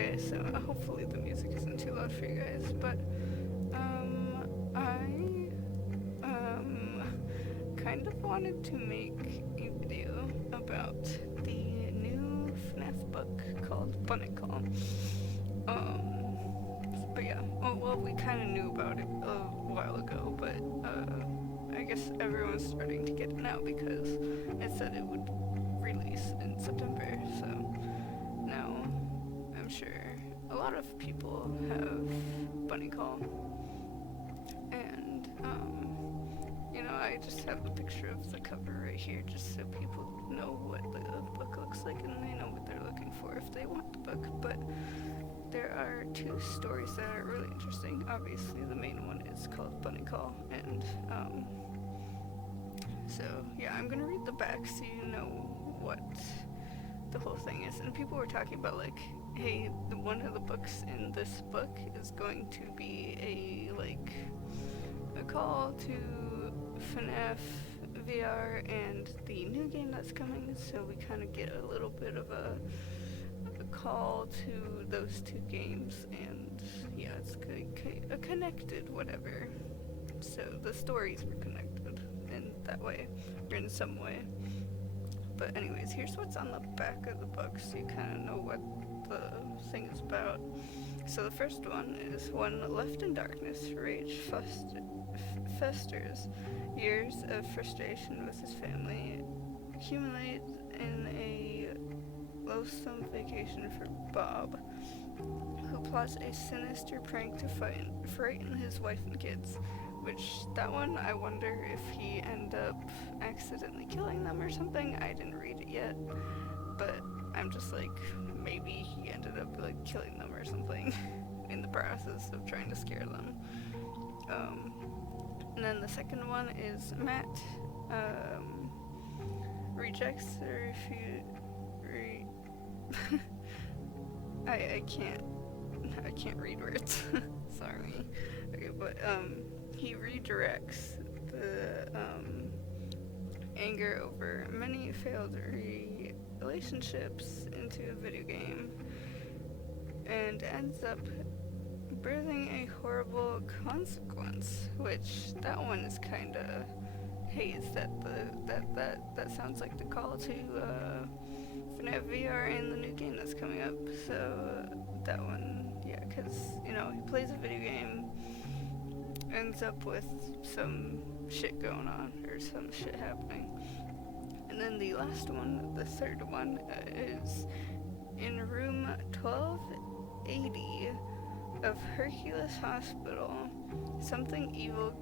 Okay, so hopefully the music isn't too loud for you guys, but I kind of wanted to make a video about the new FNAF book called Bunny Call. But yeah, well, we kind of knew about it a while ago, but I guess everyone's starting to get it now because it said it would release in September, so now I'm sure a lot of people have Bunny Call. And, I just have a picture of the cover right here just so people know what the book looks like and they know what they're looking for if they want the book. But there are two stories that are really interesting. Obviously, the main one is called Bunny Call, and so yeah, I'm gonna read the back so you know what the whole thing is. And people were talking about like, hey, one of the books in this book is going to be a call to FNAF VR and the new game that's coming, so we kind of get a little bit of a call to those two games, and yeah, it's a connected whatever. So the stories were connected in that way, or in some way. But anyways, here's what's on the back of the book so you kind of know what the thing is about. So the first one is: when left in darkness, rage festers. Years of frustration with his family accumulate in a loathsome vacation for Bob, who plots a sinister prank to frighten his wife and kids. Which, that one, I wonder if he ended up accidentally killing them or something. I didn't read it yet, but I'm just like, maybe he ended up like killing them or something in the process of trying to scare them. And then the second one is Matt rejects or I can't read words. Sorry. Okay, but he redirects the anger over many failed relationships into a video game and ends up birthing a horrible consequence, which that one is kind of, hey, is that that sounds like the call to FNAF VR and the new game that's coming up. So that one, yeah, because he plays a video game, ends up with some shit going on or some shit happening. And then the last one, the third one, is in room 1280 of Hercules Hospital. Something evil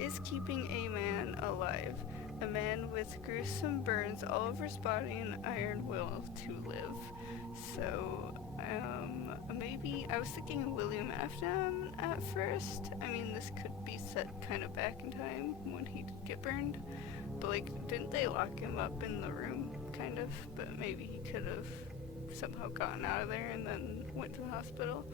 is keeping a man alive. A man with gruesome burns all over his body and iron will to live. So, maybe I was thinking William Afton at first. I mean, this could be set kind of back in time when he did get burned. But like, didn't they lock him up in the room, kind of? But maybe he could have somehow gotten out of there and then went to the hospital.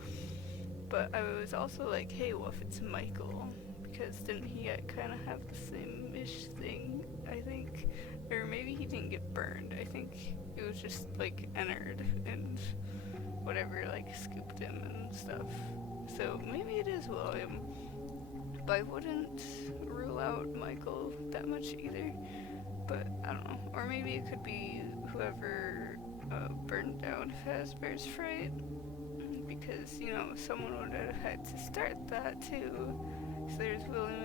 But I was also like, hey, what if it's Michael? Because didn't he kind of have the same-ish thing, I think? Or maybe he didn't get burned. I think it was just like entered and whatever, like scooped him and stuff. So maybe it is William. But I wouldn't rule out Michael that much either. But I don't know. Or maybe it could be whoever burned down Fazbears Fright, because someone would have had to start that too. So there's William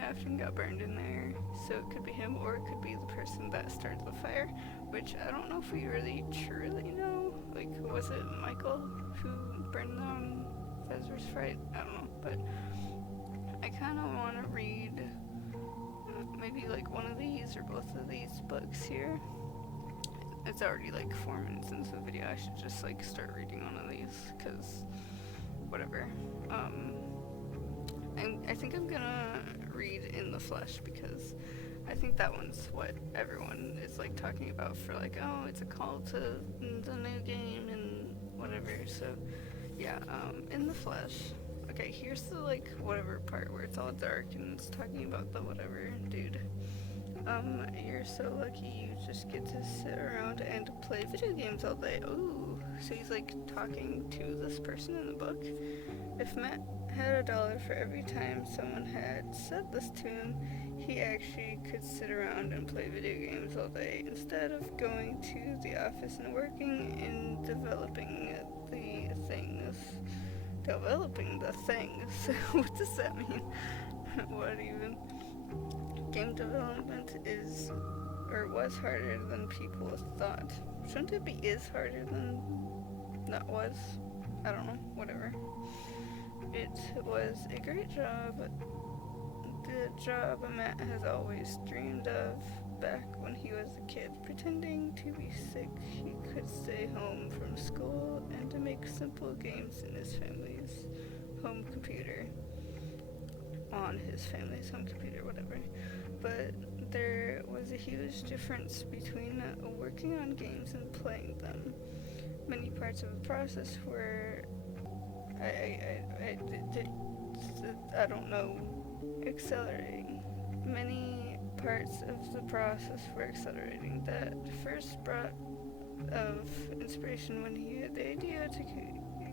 Afton got burned in there, so it could be him, or it could be the person that started the fire, which I don't know if we really truly know. Like, was it Michael who burned down Fazbears Fright? I don't know, but I kind of want to read maybe like one of these or both of these books here. It's already like 4 minutes into the video. I should just like start reading one of these, because whatever. I think I'm gonna read In the Flesh, because I think that one's what everyone is like talking about for like, oh, it's a call to the new game and whatever. So yeah, In the Flesh. Okay, here's the like whatever part where it's all dark and it's talking about the whatever dude. you're so lucky you just get to sit around and play video games all day. Ooh, so he's like talking to this person in the book. If Matt had $1 for every time someone had said this to him, he actually could sit around and play video games all day instead of going to the office and working and developing the things. Developing the things? What does that mean? What even? Game development is, or was, harder than people thought. Shouldn't it be is harder than that was? I don't know, whatever. It was a great job. The job Matt has always dreamed of. Back when he was a kid, pretending to be sick, he could stay home from school and to make simple games in his family's home computer. On his family's home computer, whatever. But there was a huge difference between working on games and playing them. Many parts of the process were, I don't know, accelerating. Many parts of the process were accelerating. That first brought of inspiration when he had the idea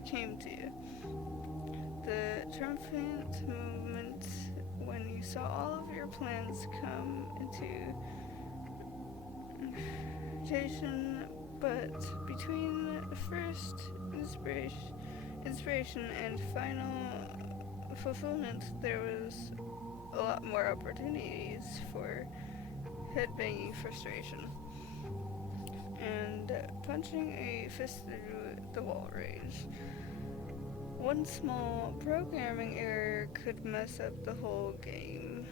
came to you. The triumphant moment when you saw all of your plans come into fruition, but between first inspiration and final fulfillment, there was a lot more opportunities for headbanging frustration and punching a fist through the wall rage. One small programming error could mess up the whole game.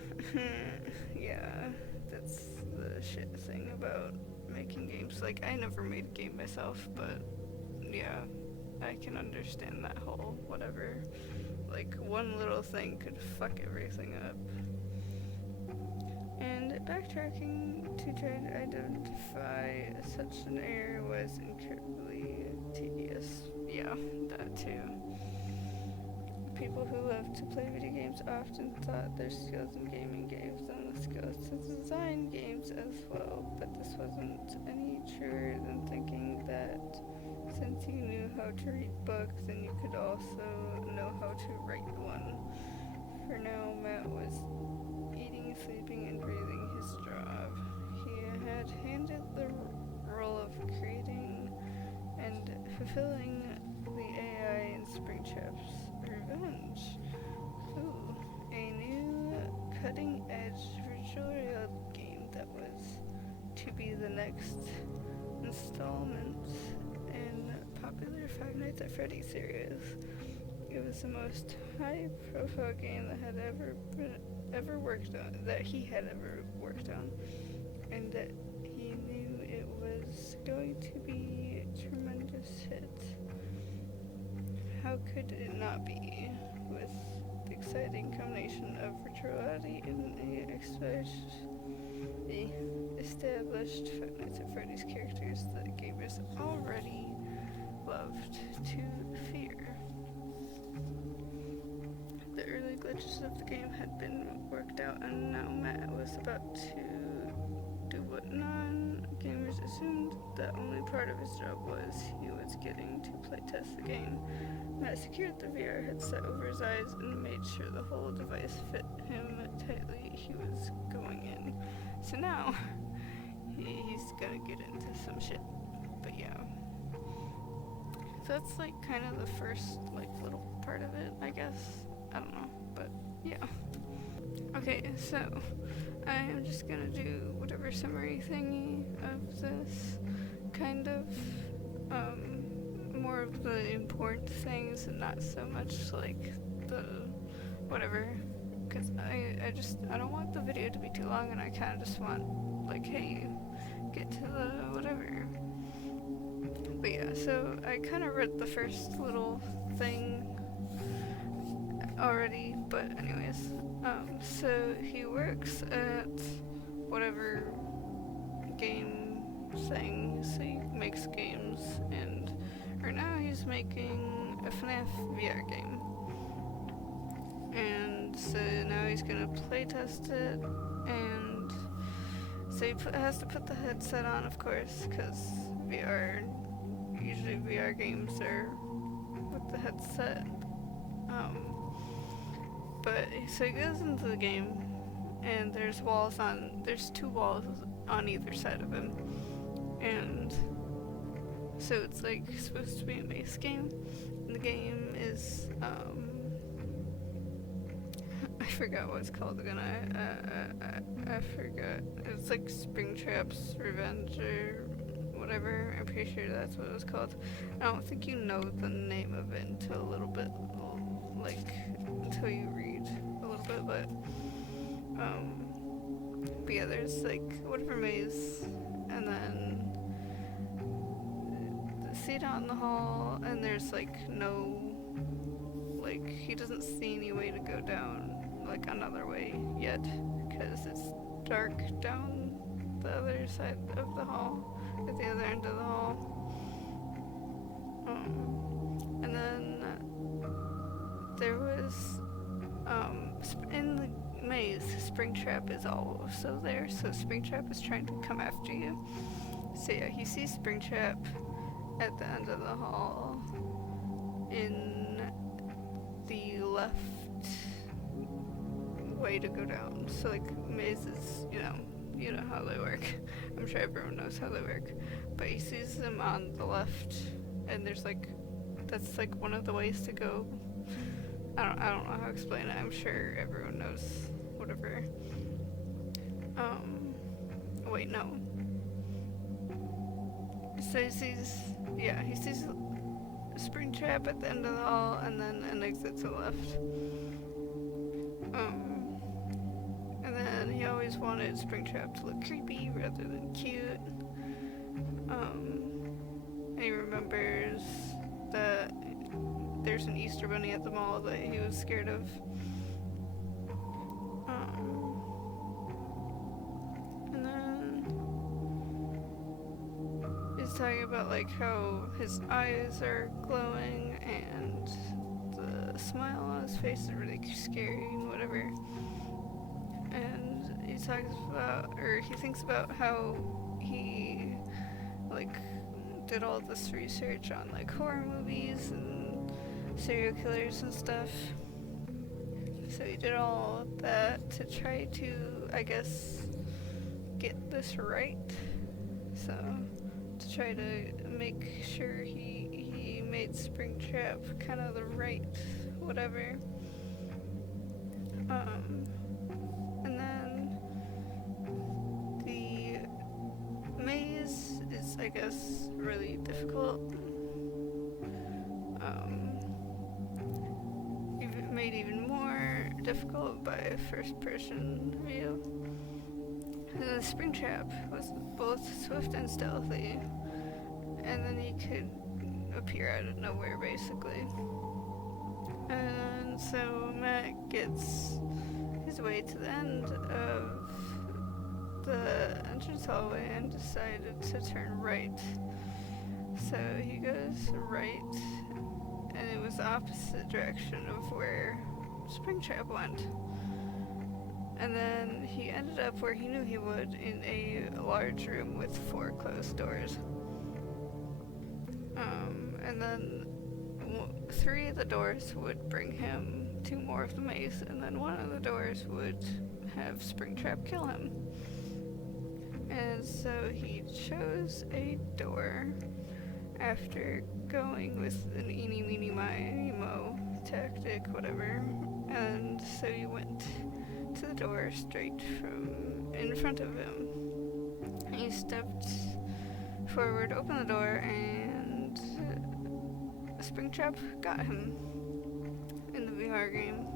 Yeah, that's the shit thing about making games. Like, I never made a game myself, but yeah, I can understand that whole whatever. Like, one little thing could fuck everything up. And backtracking to try to identify such an error was incredibly tedious. Yeah, that too. People who love to play video games often thought their skills in gaming gave them the skills to design games as well, but this wasn't any truer than thinking that since you knew how to read books, then you could also know how to write one. For now, Matt was eating, sleeping, and breathing his job. He had handed the role of creating and fulfilling the AI in Springtrap's Revenge. Ooh, a new cutting-edge virtual reality game that was to be the next installment in popular Five Nights at Freddy's series. It was the most high-profile game that had ever worked on, that he had ever worked on, and that he knew it was going to be a tremendous hit. How could it not be, with the exciting combination of virtual reality and the established Five Nights at Freddy's characters that gamers already loved to fear? The early glitches of the game had been worked out, and now Matt was about to do what non-gamers assumed the only part of his job was. He was getting to playtest the game. Matt secured the VR headset over his eyes and made sure the whole device fit him tightly. He was going in. So now, he's gonna get into some shit. But yeah. So that's like kind of the first like little part of it, I guess. I don't know, but yeah. Okay, so I am just gonna do whatever summary thingy of this, kind of more of the important things and not so much like the whatever, because I don't want the video to be too long, and I kind of just want like, hey, get to the whatever. But yeah, so I kind of read the first little thing already, but anyways, so he works at whatever game thing, so he makes games, and right now he's making a FNAF VR game, and so now he's gonna play test it, and So he has to put the headset on, of course, because usually VR games are with the headset. But so he goes into the game, and there's two walls on either side of him, and so it's like supposed to be a maze game. And the game is I forgot what it's called again. I forgot. It's like Springtrap's Revenge or whatever. I'm pretty sure that's what it was called. I don't think you know the name of it until a little bit, until you read a little bit. But yeah, there's like whatever maze, and then the seat out in the hall, and there's like no, like he doesn't see any way to go down like another way yet, because it's dark down the other side of the hall, at the other end of the hall. And then there was in the maze, Springtrap is also there, so Springtrap is trying to come after you. So yeah, he sees Springtrap at the end of the hall in the left way to go down. So like mazes, you know how they work. I'm sure everyone knows how they work. But he sees them on the left, and that's like one of the ways to go. I don't know how to explain it. I'm sure everyone knows whatever. Wait, no. So he sees Springtrap at the end of the hall, and then an exit to the left. And then he always wanted Springtrap to look creepy rather than cute. And he remembers that there's an Easter bunny at the mall that he was scared of. And then he's talking about like how his eyes are glowing and the smile on his face is really scary and whatever. And he thinks about how he like did all this research on like horror movies and serial killers and stuff. So he did all of that to try to, I guess, get this right. So to try to make sure he made Springtrap kind of the right whatever. And then the maze is, I guess, really difficult. Made even more difficult by a first-person view. The Springtrap was both swift and stealthy, and then he could appear out of nowhere, basically. And so Matt gets his way to the end of the entrance hallway and decided to turn right. So he goes right, and it was the opposite direction of where Springtrap went. And then he ended up where he knew he would, in a large room with 4 closed doors. And then 3 of the doors would bring him to more of the maze, and then 1 of the doors would have Springtrap kill him. And so he chose a door after going with an eeny, meeny, miny, mo tactic, whatever. And so he went to the door straight from in front of him. He stepped forward, opened the door, and Springtrap got him in the VR game.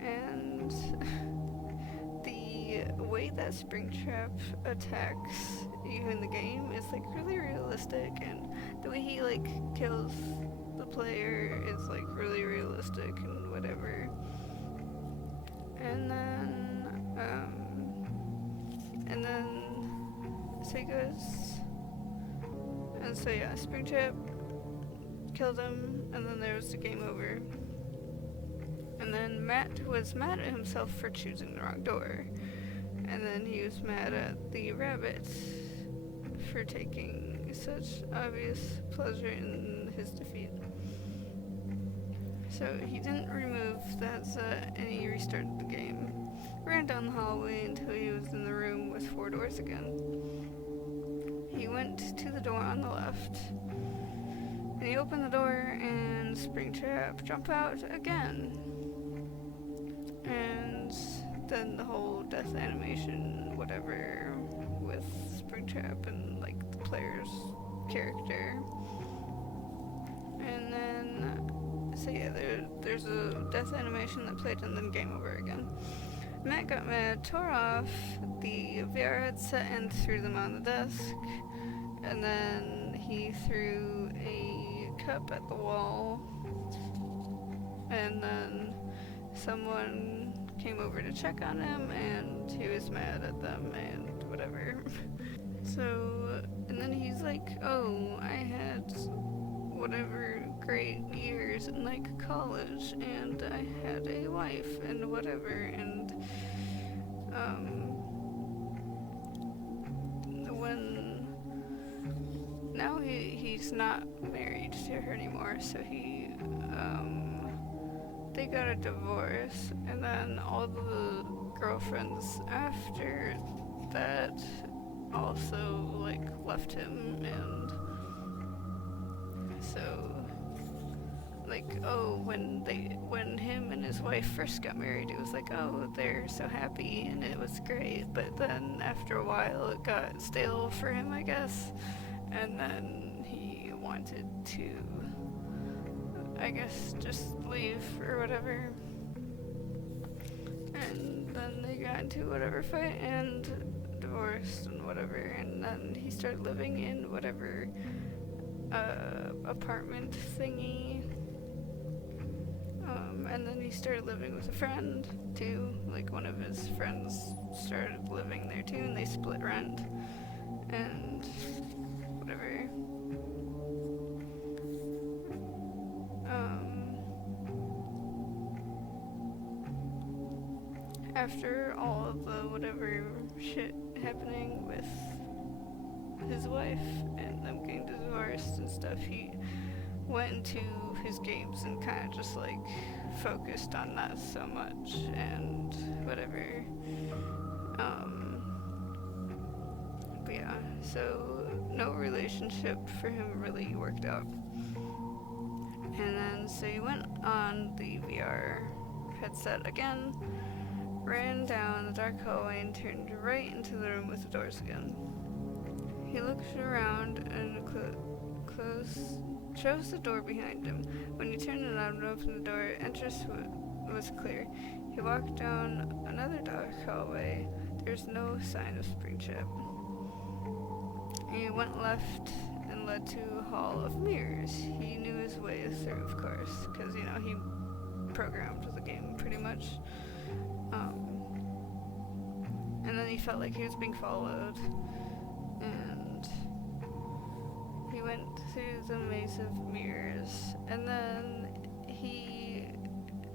And the way that Springtrap attacks you in the game is like really realistic, and the way he like kills the player is like really realistic and whatever. And then so he goes, and so yeah, Springtrap killed him, and then there was the game over. And then Matt was mad at himself for choosing the wrong door, And then he was mad at the rabbit for taking such obvious pleasure in his defeat. So he didn't remove that set and he restarted the game. Ran down the hallway until he was in the room with 4 doors again. He went to the door on the left, and he opened the door and Springtrap jumped out again. And then the whole death animation, whatever, with Springtrap and like the player's character. And then, so yeah, there's a death animation that played and then game over again. Matt got mad, tore off the VR headset and threw them on the desk. And then he threw a cup at the wall. And then someone came over to check on him and he was mad at them and whatever. So, and then he's like, oh, I had whatever great years in like college and I had a wife and whatever, and when now he's not married to her anymore, so they got a divorce, and then all the girlfriends after that also like left him, and so like, oh, when him and his wife first got married, it was like, oh, they're so happy and it was great, but then after a while it got stale for him, I guess, and then he wanted to, I guess, just leave or whatever, and then they got into whatever fight and divorced and whatever, and then he started living in whatever apartment thingy, and then he started living with a friend too, like one of his friends started living there too, and they split rent and whatever. After all of the whatever shit happening with his wife and them getting divorced and stuff, he went into his games and kind of just like focused on that so much and whatever. But yeah, so no relationship for him really worked out. And then so he went on the VR headset again, ran down the dark hallway and turned right into the room with the doors again. He looked around and chose the door behind him. When he turned it on and opened the door, entrance was clear. He walked down another dark hallway. There's no sign of Springtrap. He went left and led to a hall of mirrors. He knew his way through, of course, because, he programmed the game pretty much. And then he felt like he was being followed, and he went through the maze of mirrors, and then he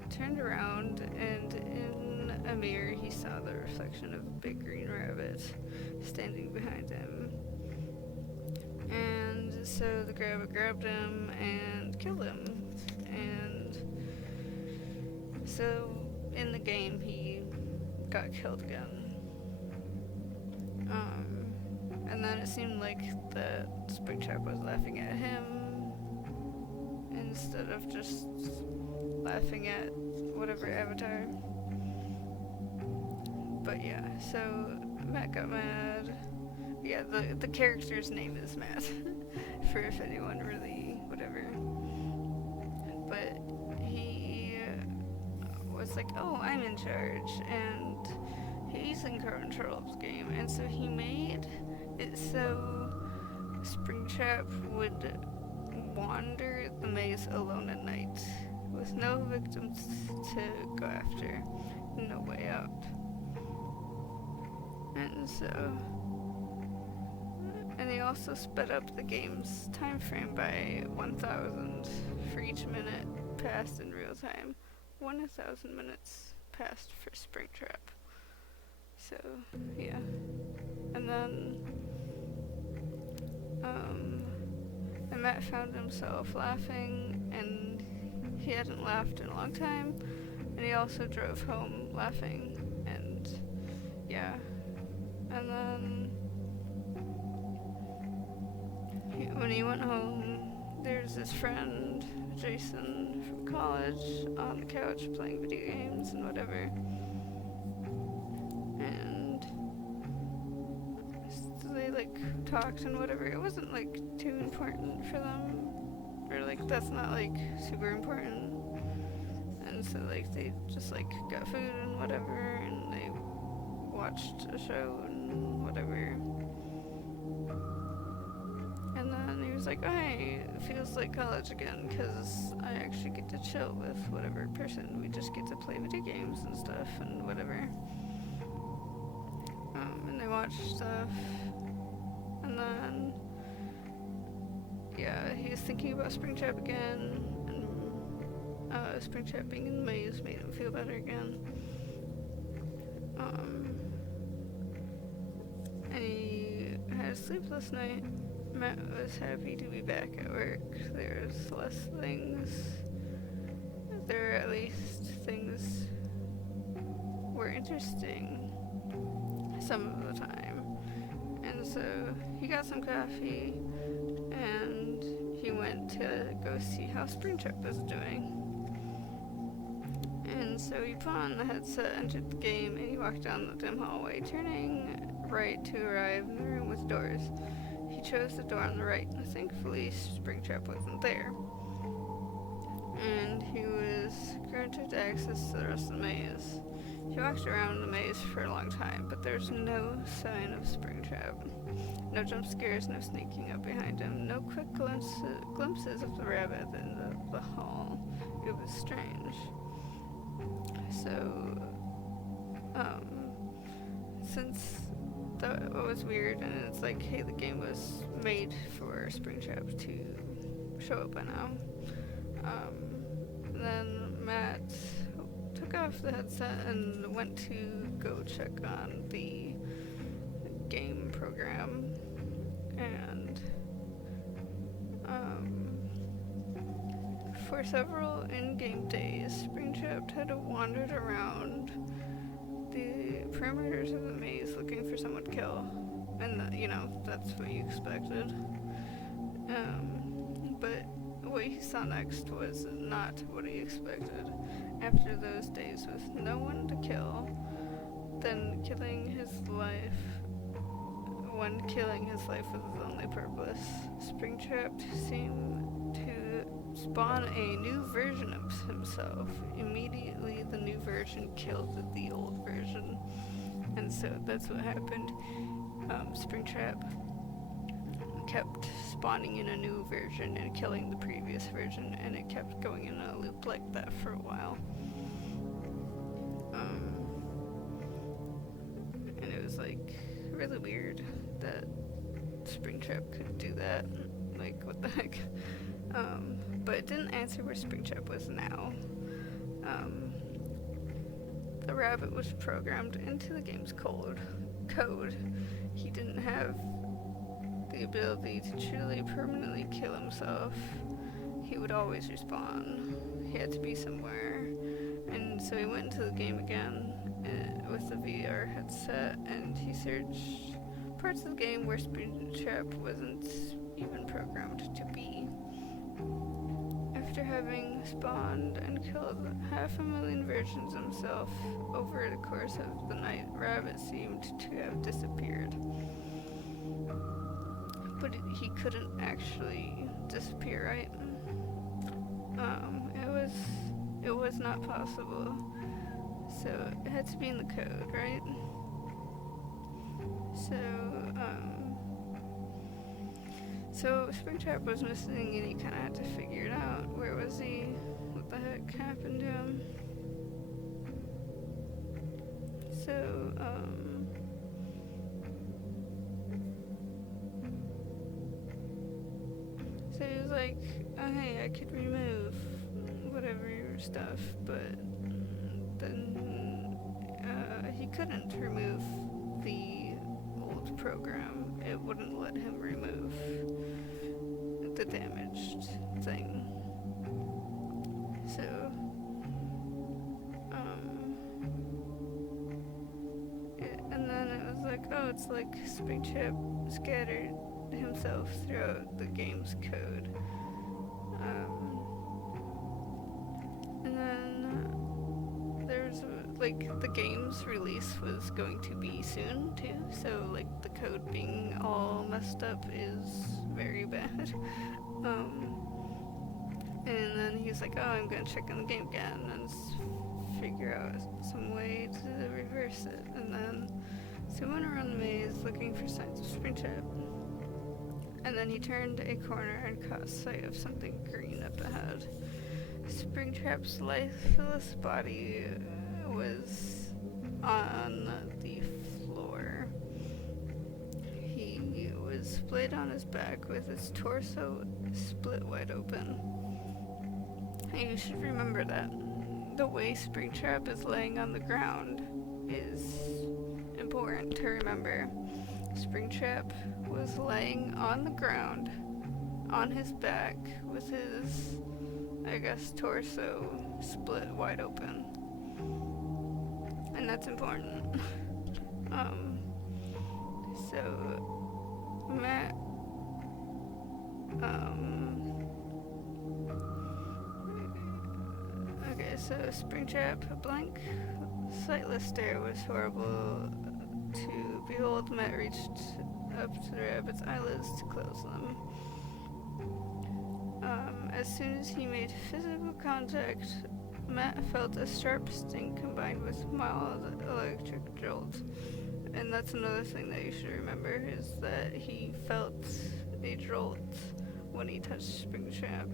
turned around, and in a mirror he saw the reflection of a big green rabbit standing behind him. And so the rabbit grabbed him and killed him, and so in the game he got killed again. And then it seemed like that Springtrap was laughing at him instead of just laughing at whatever avatar. But yeah, so Matt got mad. Yeah, the character's name is Matt, for if anyone really, whatever. But he was like, oh, I'm in charge, and he's in control of the game, and so he made it so Springtrap would wander the maze alone at night, with no victims to go after, no way out. And he also sped up the game's time frame by 1,000 for each minute passed in real time. 1,000 minutes passed for Springtrap. So, yeah. And then, and Matt found himself laughing, and he hadn't laughed in a long time, and he also drove home laughing, and yeah. And then, when he went home, there's this friend, Jason, from college, on the couch playing video games and whatever. And so they like talked and whatever. It wasn't like too important for them, or like that's not like super important. And so like they just like got food and whatever, and they watched a show and whatever. And then he was like, oh, hey, it feels like college again, because I actually get to chill with whatever person. We just get to play video games and stuff and whatever. And they watched stuff. And then, yeah, he was thinking about Springtrap again. And Springtrap being in the maze made him feel better again. And he had a sleepless night. Matt was happy to be back at work. There's less things. There at least things were interesting some of the time. And so he got some coffee and he went to go see how Springtrap was doing. And so he put on the headset, entered the game, and he walked down the dim hallway, turning right to arrive in the room with doors. He chose the door on the right. Thankfully, Springtrap wasn't there. And he was granted access to the rest of the maze. He walked around the maze for a long time, but there's no sign of Springtrap. No jump scares, no sneaking up behind him, no quick glimpses of the rabbit in the hall. It was strange. So, since that was weird, and it's like, hey, the game was made for Springtrap to show up by now. Then Matt took off the headset and went to go check on the game program, and for several in-game days, Springtrap had wandered around the perimeters of the maze looking for someone to kill. And, that's what you expected. But what he saw next was not what he expected. After those days with no one to kill, then killing his life was his only purpose, Springtrap seemed to spawn a new version of himself. Immediately, the new version killed the old version. And so that's what happened. Springtrap kept spawning in a new version and killing the previous version, and it kept going in a loop like that for a while. And it was like really weird that Springtrap could do that. Like, what the heck? But it didn't answer where Springtrap was now. The rabbit was programmed into the game's code. He didn't have the ability to truly permanently kill himself. He would always respawn. He had to be somewhere. And so he went into the game again with the VR headset, and he searched parts of the game where Springtrap wasn't even programmed to be. After having spawned and killed 500,000 versions of himself over the course of the night, Rabbit seemed to have disappeared. But he couldn't actually disappear, right? It was not possible. So it had to be in the code, right? So Springtrap was missing, and he kind of had to figure it out. Where was he? What the heck happened to him? So, so he was like, oh hey, I could remove whatever stuff, but then he couldn't remove the old program. It wouldn't let him remove the damaged thing. So, and then it was like, oh, it's like Springtrap scattered himself throughout the game's code. And then there's like the game's release was going to be soon too, so like the code being all messed up is very bad. And then he's like, oh, I'm gonna check in the game again and figure out some way to reverse it. And then so he went around the maze looking for signs of Springtrap. And then he turned a corner and caught sight of something green up ahead. Springtrap's lifeless body was on the floor. He was splayed on his back with his torso split wide open. And you should remember that the way Springtrap is laying on the ground is important to remember. Springtrap was laying on the ground on his back with his, I guess, torso split wide open. And that's important. So Matt okay, so Springtrap, a blank, sightless stare was horrible to behold. Matt reached up to the rabbit's eyelids to close them. As soon as he made physical contact, Matt felt a sharp sting combined with mild electric jolt. And that's another thing that you should remember, is that he felt a jolt when he touched Springtrap.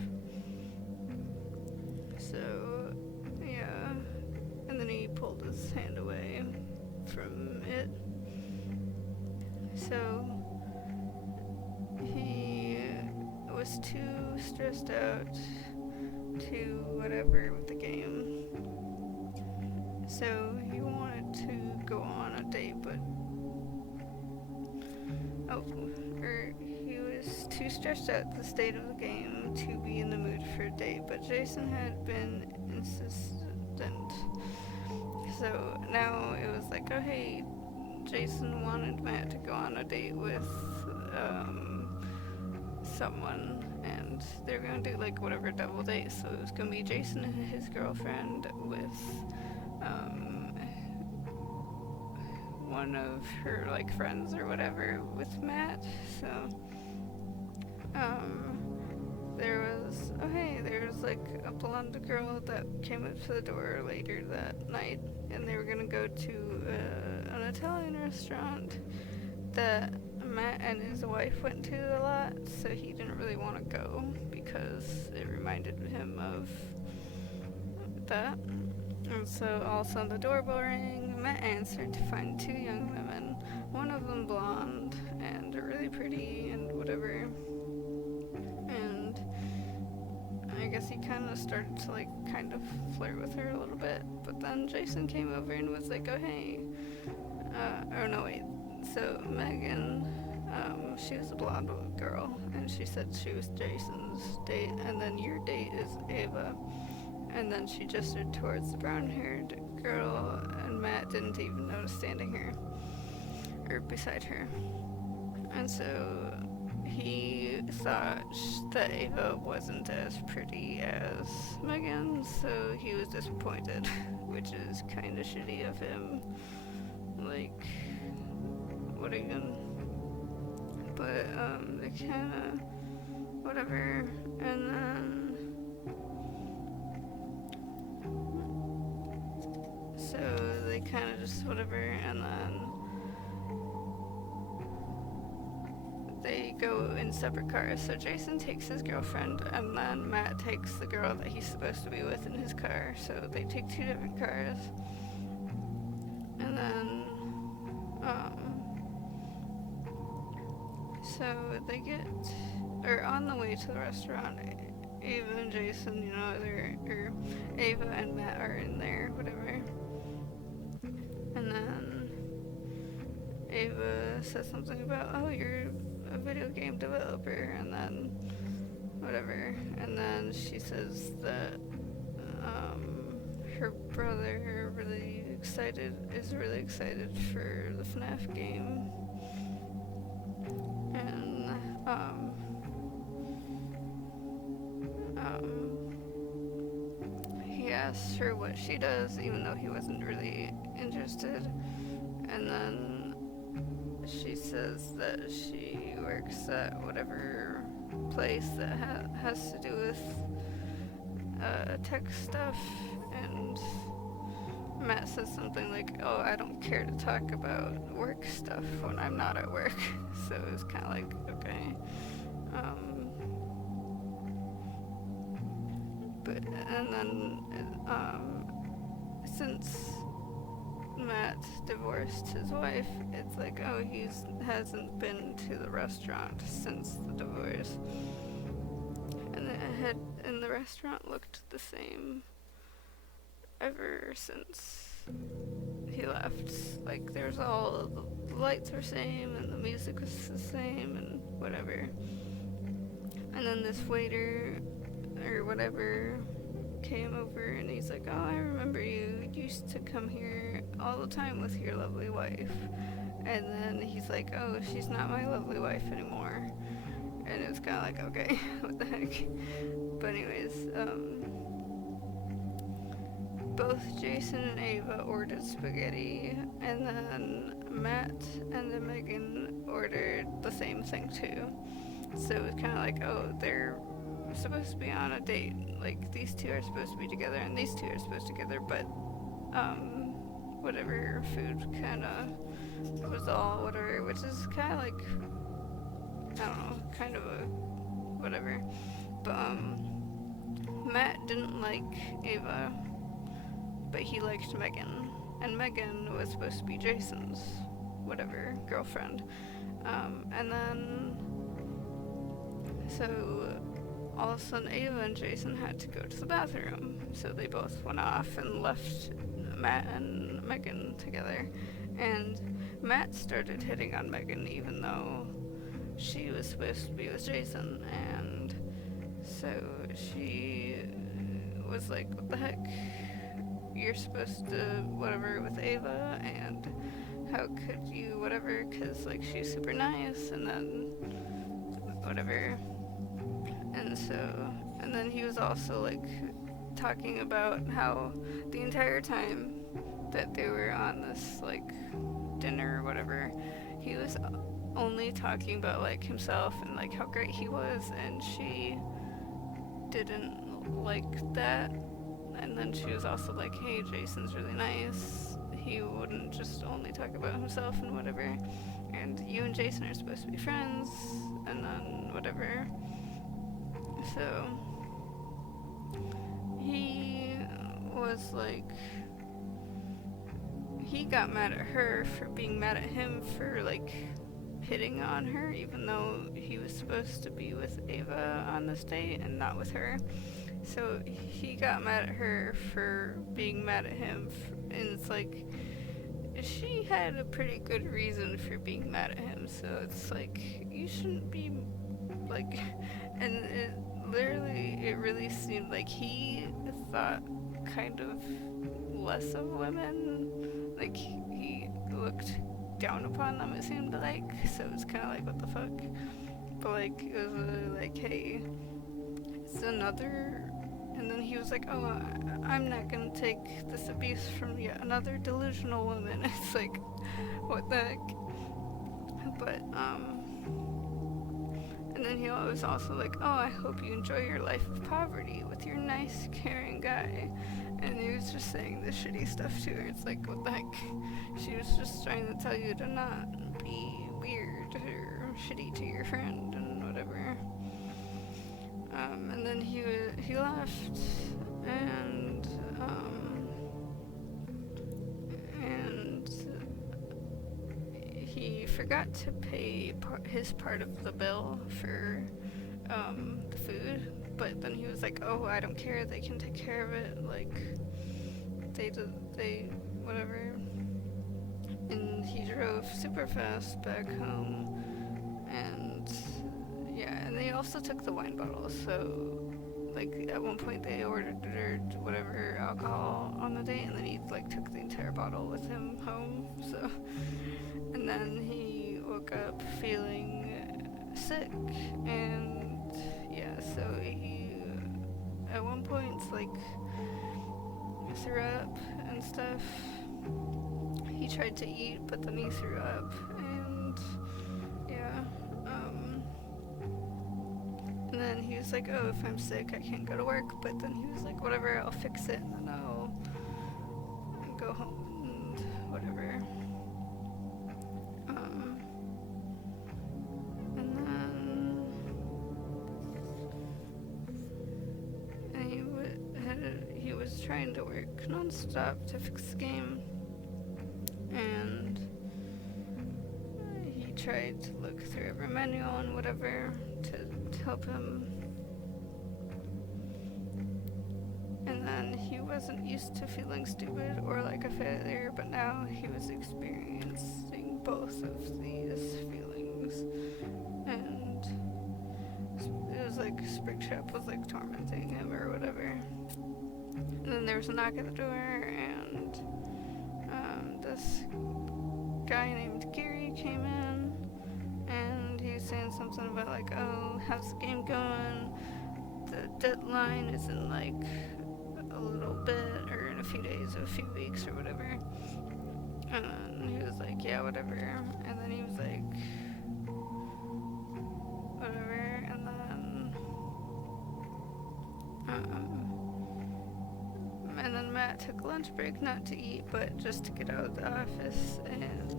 So, yeah. And then he pulled his hand away from it. So, he was too stressed out to whatever with the game. So, he wanted to go on a date, but he was too stressed out at the state of the game to be in the mood for a date, but Jason had been insistent. So now it was like, oh hey, Jason wanted Matt to go on a date with someone, and they're gonna do like whatever double date, so it was gonna be Jason and his girlfriend with one of her like friends or whatever with Matt. So there was like a blonde girl that came up to the door later that night, and they were gonna go to an Italian restaurant that Matt and his wife went to a lot, so he didn't really want to go because it reminded him of that. And so all of a sudden the doorbell rang. Matt answered to find two young women, one of them blonde and really pretty and whatever. And I guess he kind of started to like kind of flirt with her a little bit. But then Jason came over and was like, oh hey, oh no wait. So Megan, she was a blonde girl, and she said she was Jason's date, and then your date is Ava. And then she gestured towards the brown-haired girl, and Matt didn't even notice standing here, or beside her. And so he thought that Ava wasn't as pretty as Megan, so he was disappointed, which is kind of shitty of him. Like, what are you gonna... But, they kinda... whatever, and then... So they kind of just whatever, and then they go in separate cars. So Jason takes his girlfriend, and then Matt takes the girl that he's supposed to be with in his car. So they take two different cars. And then, so they get, or on the way to the restaurant, Ava and Jason, you know, or Ava and Matt are in there, whatever. And then Ava says something about, oh, you're a video game developer, and then whatever. And then she says that her brother is really excited for the FNAF game. And he asks her what she does, even though he wasn't really interested. And then she says that she works at whatever place that has to do with tech stuff. And Matt says something like, oh, I don't care to talk about work stuff when I'm not at work. So it was kind of like, okay. And then since Matt divorced his wife, it's like, oh, he hasn't been to the restaurant since the divorce. And the restaurant looked the same ever since he left. Like, there's all the lights were same and the music was the same and whatever. And then this waiter or whatever came over and he's like, oh, I remember you used to come here all the time with your lovely wife. And then he's like, oh, she's not my lovely wife anymore. And it was kind of like, okay, what the heck. But anyways, both Jason and Ava ordered spaghetti, and then Matt and then Megan ordered the same thing too. So it was kind of like, oh, they're supposed to be on a date. Like, these two are supposed to be together, and these two are supposed to be together, but whatever food kind of was all whatever, which is kind of like, I don't know, kind of a whatever. But Matt didn't like Ava, but he liked Megan, and Megan was supposed to be Jason's whatever girlfriend. And then so all of a sudden Ava and Jason had to go to the bathroom, so they both went off and left Matt and Megan together. And Matt started hitting on Megan even though she was supposed to be with Jason, and so she was like, what the heck, you're supposed to whatever with Ava, and how could you whatever, because like she's super nice, and then whatever. And then he was also like talking about how the entire time that they were on this like dinner or whatever, he was only talking about like himself and like how great he was, and she didn't like that. And then she was also like, hey, Jason's really nice, he wouldn't just only talk about himself and whatever, and you and Jason are supposed to be friends, and then whatever. So he was like, he got mad at her for being mad at him for like hitting on her, even though he was supposed to be with Ava on this date and not with her. So he got mad at her for being mad at him, and it's like, she had a pretty good reason for being mad at him, so it's like, you shouldn't be like, and it really seemed like he thought kind of less of women, like he looked down upon them, it seemed like, so it was kind of like, what the fuck. But like, it was like, hey, it's another. And then he was like, oh, I'm not gonna take this abuse from yet another delusional woman. It's like, what the heck. But and then he was also like, oh, I hope you enjoy your life of poverty with your nice, caring guy. And he was just saying this shitty stuff to her. It's like, what the heck? She was just trying to tell you to not be weird or shitty to your friend and whatever. And then he left, and he forgot to pay his part of the bill for the food, but then he was like, oh, I don't care, they can take care of it, like, they whatever. and he drove super fast back home, and yeah, and they also took the wine bottle, so like at one point they ordered whatever alcohol on the date, and then he like took the entire bottle with him home. So, and then he woke up feeling sick, and yeah, so he at one point like threw up and stuff. He tried to eat, but then he threw up, and yeah. And then he was like, oh, if I'm sick, I can't go to work. But then he was like, whatever, I'll fix it, and then I'll go home and whatever. And then he was trying to work non-stop to fix the game. And he tried to look through every manual and whatever to help him. And then he wasn't used to feeling stupid or like a failure, but now he was experiencing both of these feelings. And it was like Springtrap was like tormenting him or whatever. And then there was a knock at the door, and this guy named Gary came in, and he was saying something about like, oh, how's the game going? The deadline is in like a little bit, or in a few days or a few weeks or whatever. And he was like, yeah, whatever. And then he was like, whatever. And then Matt took a lunch break, not to eat, but just to get out of the office and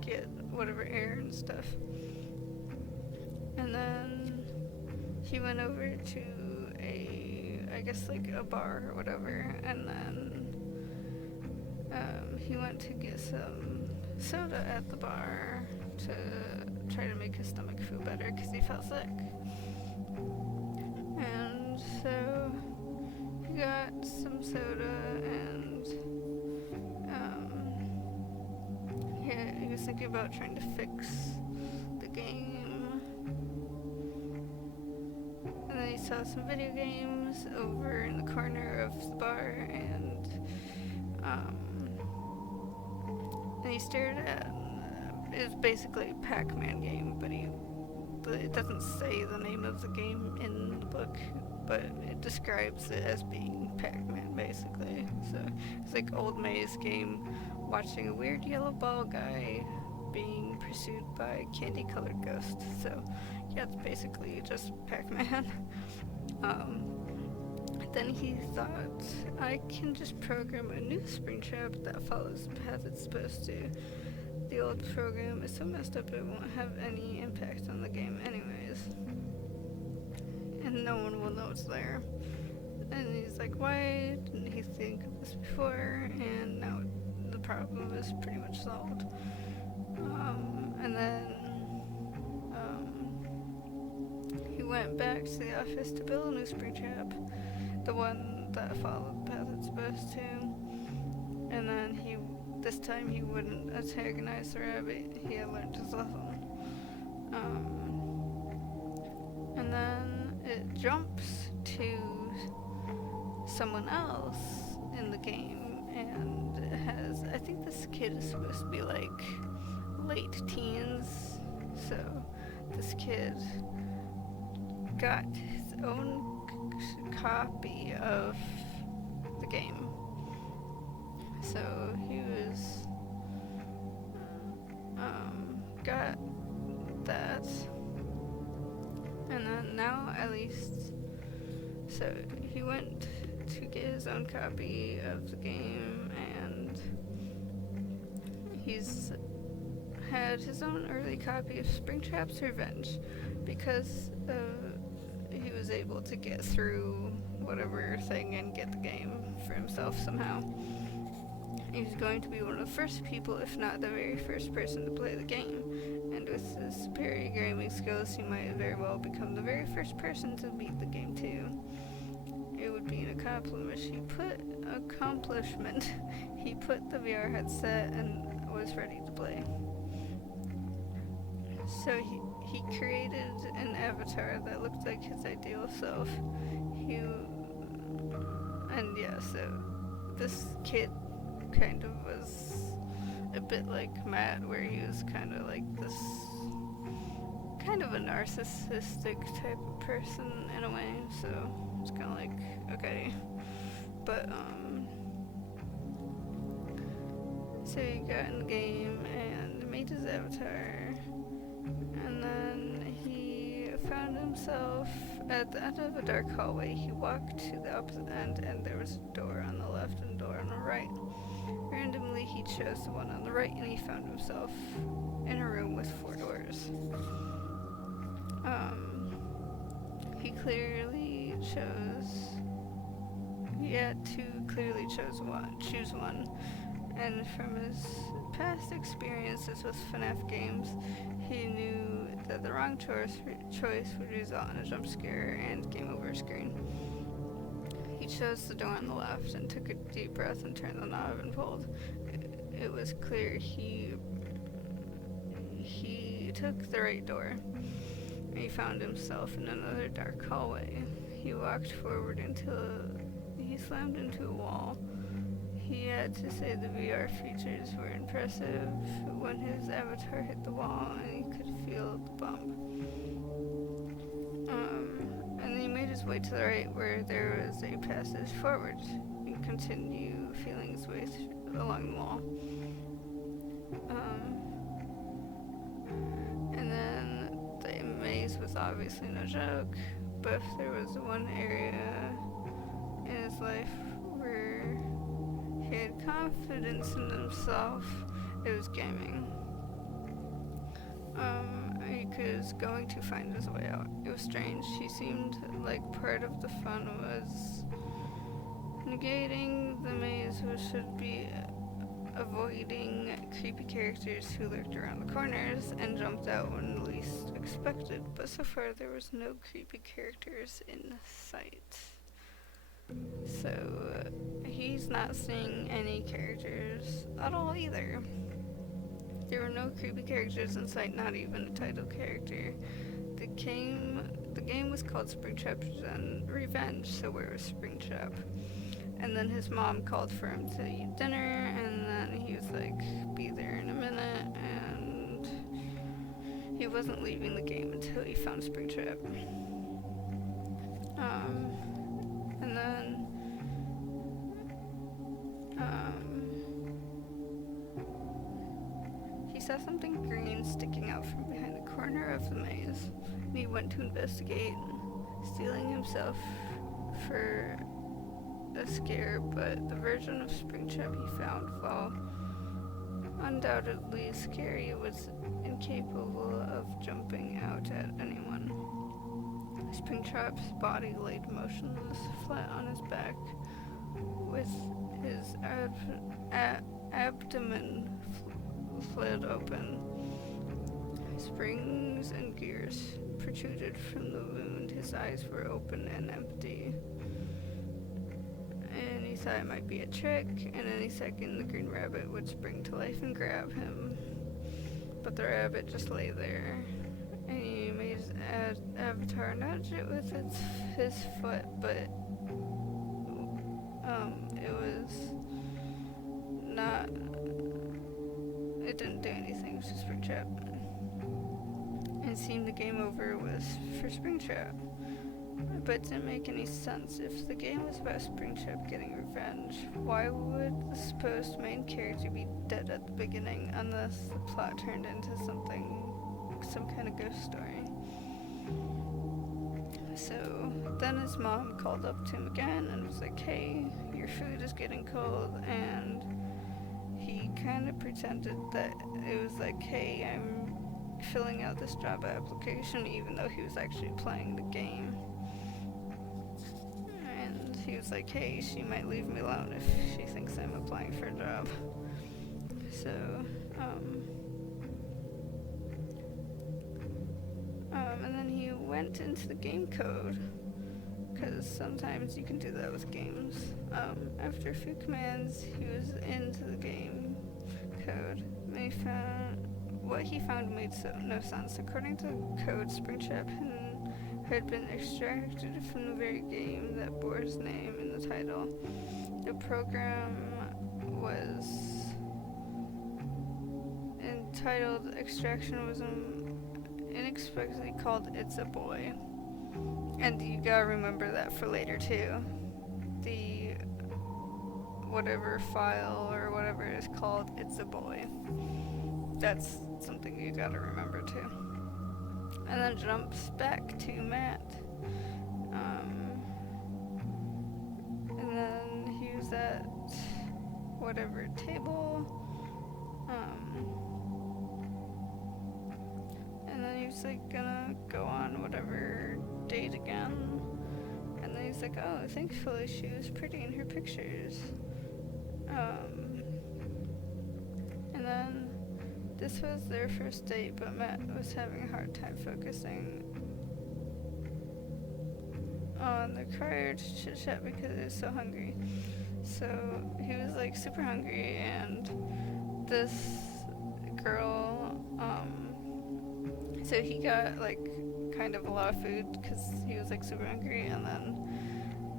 get whatever air and stuff. And then he went over to I guess like a bar or whatever, and then he went to get some soda at the bar to try to make his stomach feel better because he felt sick. And so he got some soda, and he was thinking about trying to fix the game. And then he saw some video games over in the corner of the bar, and he stared at it was basically a Pac-Man game, but it doesn't say the name of the game in the book, but it describes it as being Pac-Man basically. So it's like old maze game, watching a weird yellow ball guy being pursued by a candy-colored ghost. So yeah, it's basically just Pac-Man. Then he thought, I can just program a new Springtrap that follows the path it's supposed to. The old program is so messed up it won't have any impact on the game anyways. And no one will know it's there. And he's like, why didn't he think of this before? And now the problem is pretty much solved. And then he went back to the office to build a new Springtrap, the one that followed the path it's supposed to. And then this time he wouldn't antagonize the rabbit. He had learned his lesson. And then it jumps to someone else in the game, and it has, I think this kid is supposed to be like late teens, so this kid got his own copy of the game. So he was got that, and then now at least, so he went to get his own copy of the game, and he's had his own early copy of Springtrap's Revenge because he was able to get through whatever thing and get the game for himself somehow. He's going to be one of the first people, if not the very first person to play the game, and with his superior gaming skills, he might very well become the very first person to beat the game too. it would be an accomplishment. He put the VR headset and was ready to play. So he created an avatar that looked like his ideal self. So this kid kind of was a bit like Matt, where he was kind of like this, kind of a narcissistic type of person in a way, so it's kind of like, okay. But, so he got in the game and made his avatar, and then he found himself at the end of a dark hallway. He walked to the opposite end, and there was a door on the left and a door on the right. Randomly, he chose the one on the right, and he found himself in a room with 4 doors. He clearly chose. He had to clearly choose one, and from his past experiences with FNAF games, he knew that the wrong choice would result in a jump scare and game over screen. He chose the door on the left and took a deep breath and turned the knob and pulled. It was clear he took the right door. He found himself in another dark hallway. He walked forward until he slammed into a wall. He had to say the VR features were impressive when his avatar hit the wall and he could feel the bump. And he made his way to the right, where there was a passage forward. He continued feeling his way along the wall. And then the maze was obviously no joke, but if there was one area in his life where he had confidence in himself, it was gaming. He was going to find his way out. It was strange. He seemed like part of the fun was negating the maze, which should be avoiding creepy characters who lurked around the corners and jumped out when least expected. But so far, there was no creepy characters in sight. So he's not seeing any characters at all either. There were no creepy characters in sight, not even a title character. The game was called Springtrap Revenge, so where was Springtrap? And then his mom called for him to eat dinner, and then he was like, be there in a minute, and he wasn't leaving the game until he found Springtrap. And then he saw something green sticking out from behind the corner of the maze, and he went to investigate, steeling himself for a scare, but the version of Springtrap he found, while undoubtedly scary, was incapable of jumping out at anyone. Springtrap's body laid motionless, flat on his back, with his abdomen fled open. Springs and gears protruded from the wound. His eyes were open and empty. And he thought it might be a trick, and any second the green rabbit would spring to life and grab him. But the rabbit just lay there, and he made his avatar nudge it with his foot, but it didn't do anything to Springtrap. It seemed the game over was for Springtrap. But it didn't make any sense. If the game was about Springtrap getting revenge, why would the supposed main character be dead at the beginning unless the plot turned into some kind of ghost story? So then his mom called up to him again and was like, hey, your food is getting cold, and he kind of pretended that it was like, hey, I'm filling out this job application, even though he was actually playing the game. And he was like, hey, she might leave me alone if she thinks I'm applying for a job. So, and then he went into the game code because sometimes you can do that with games. After a few commands, he was into the game code. What he found made no sense. According to the code, Springtrap had been extracted from the very game that bore his name in the title. The program was entitled Extraction was inexplicably called It's a Boy. And you gotta remember that for later too. The whatever file or whatever it is called, It's a Boy. That's something you gotta remember too. And then jumps back to Matt. And then he was at whatever table. And then he was like gonna go on whatever date again. And then he's like, oh, thankfully she was pretty in her pictures. And then this was their first date, but Matt was having a hard time focusing on the prior chit chat because he was so hungry. So he was like super hungry, and this girl, so he got like kind of a lot of food because he was like super hungry, and then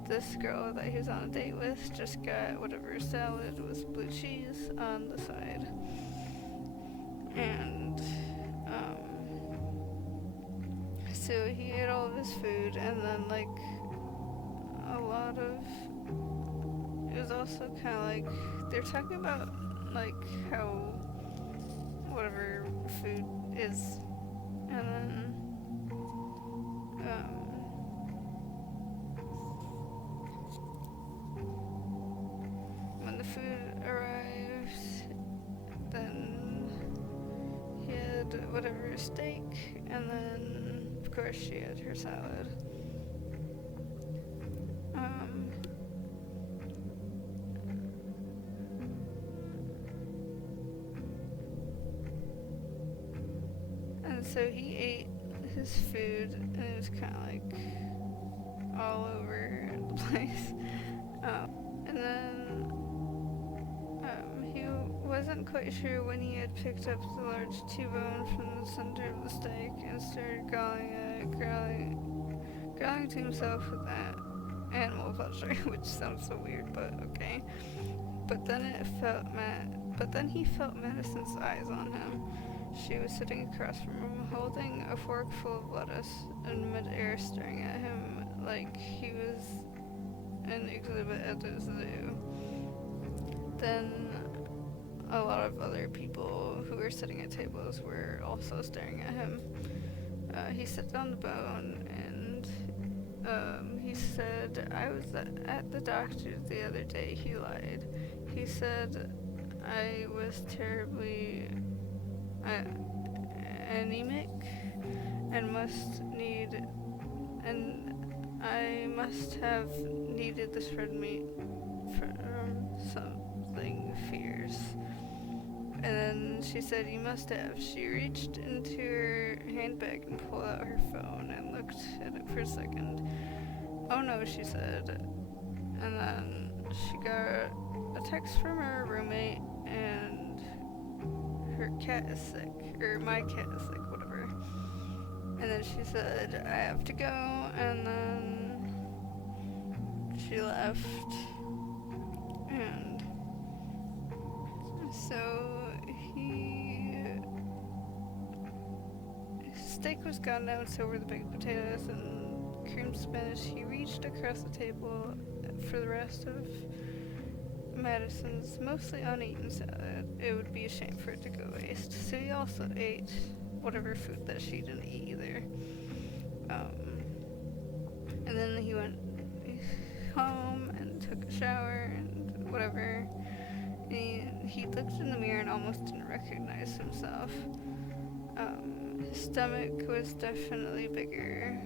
this girl that he was on a date with just got whatever salad with blue cheese on the side. And so he ate all of his food, and then like a lot of it was also kind of like they're talking about like how whatever food is, and then when the food arrived, then he had whatever steak, and then of course she had her salad. And so he ate his food, and it was kind of like all over the place. And then he wasn't quite sure when he had picked up the large T-bone from the center of the steak and started growling to himself with that animal pleasure, which sounds so weird, but okay. But then he felt Madison's eyes on him. She was sitting across from him, holding a fork full of lettuce in midair, staring at him like he was an exhibit at the zoo. Then a lot of other people who were sitting at tables were also staring at him. He sat down the bone, and he said, I was at the doctor's the other day. He lied. He said I was terribly anemic and I must have needed this red meat from something fierce. And then she said, you must have. She reached into her handbag and pulled out her phone and looked at it for a second. Oh no, she said. And then she got a text from her roommate, and her cat is sick, or my cat is sick, whatever. And then she said, I have to go, and then she left. And so his steak was gone now, and so were the baked potatoes and cream spinach. He reached across the table for the rest of Madison's mostly uneaten salad. It would be a shame for it to go waste. So he also ate whatever food that she didn't eat either. And then he went home and took a shower and whatever. And he looked in the mirror and almost didn't recognize himself. His stomach was definitely bigger.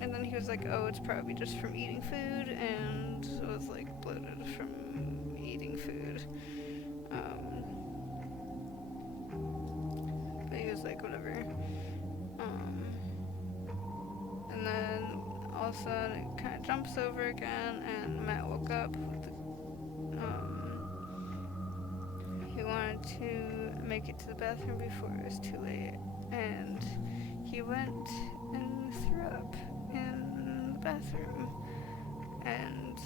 And then he was like, oh, it's probably just from eating food, and was like bloated from eating food. But he was like, whatever. And then all of a sudden it kind of jumps over again, and Matt woke up. He wanted to make it to the bathroom before it was too late, and he went and threw up in the bathroom, and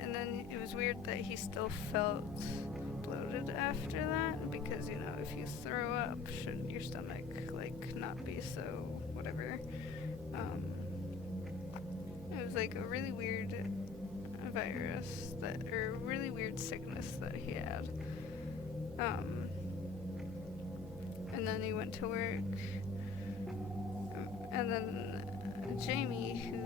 and then it was weird that he still felt bloated after that, because, you know, if you throw up, shouldn't your stomach, like, not be so whatever? It was like a really weird virus or really weird sickness that he had. And then he went to work, and then Jamie, who,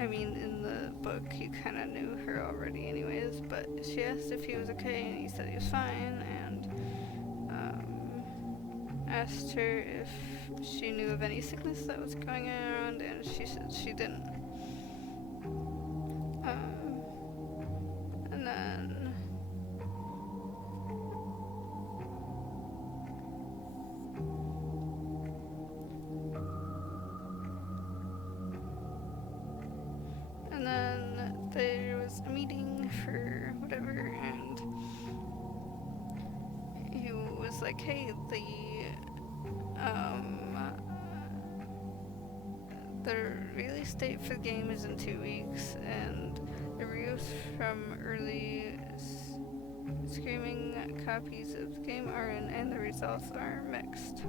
I mean, in the book, you kind of knew her already anyways, but she asked if he was okay, and he said he was fine, and asked her if she knew of any sickness that was going around, and she said she didn't. And then there was a meeting for whatever, and he was like, hey, the release date for the game is in 2 weeks, and the reviews from early screaming copies of the game are in, and the results are mixed.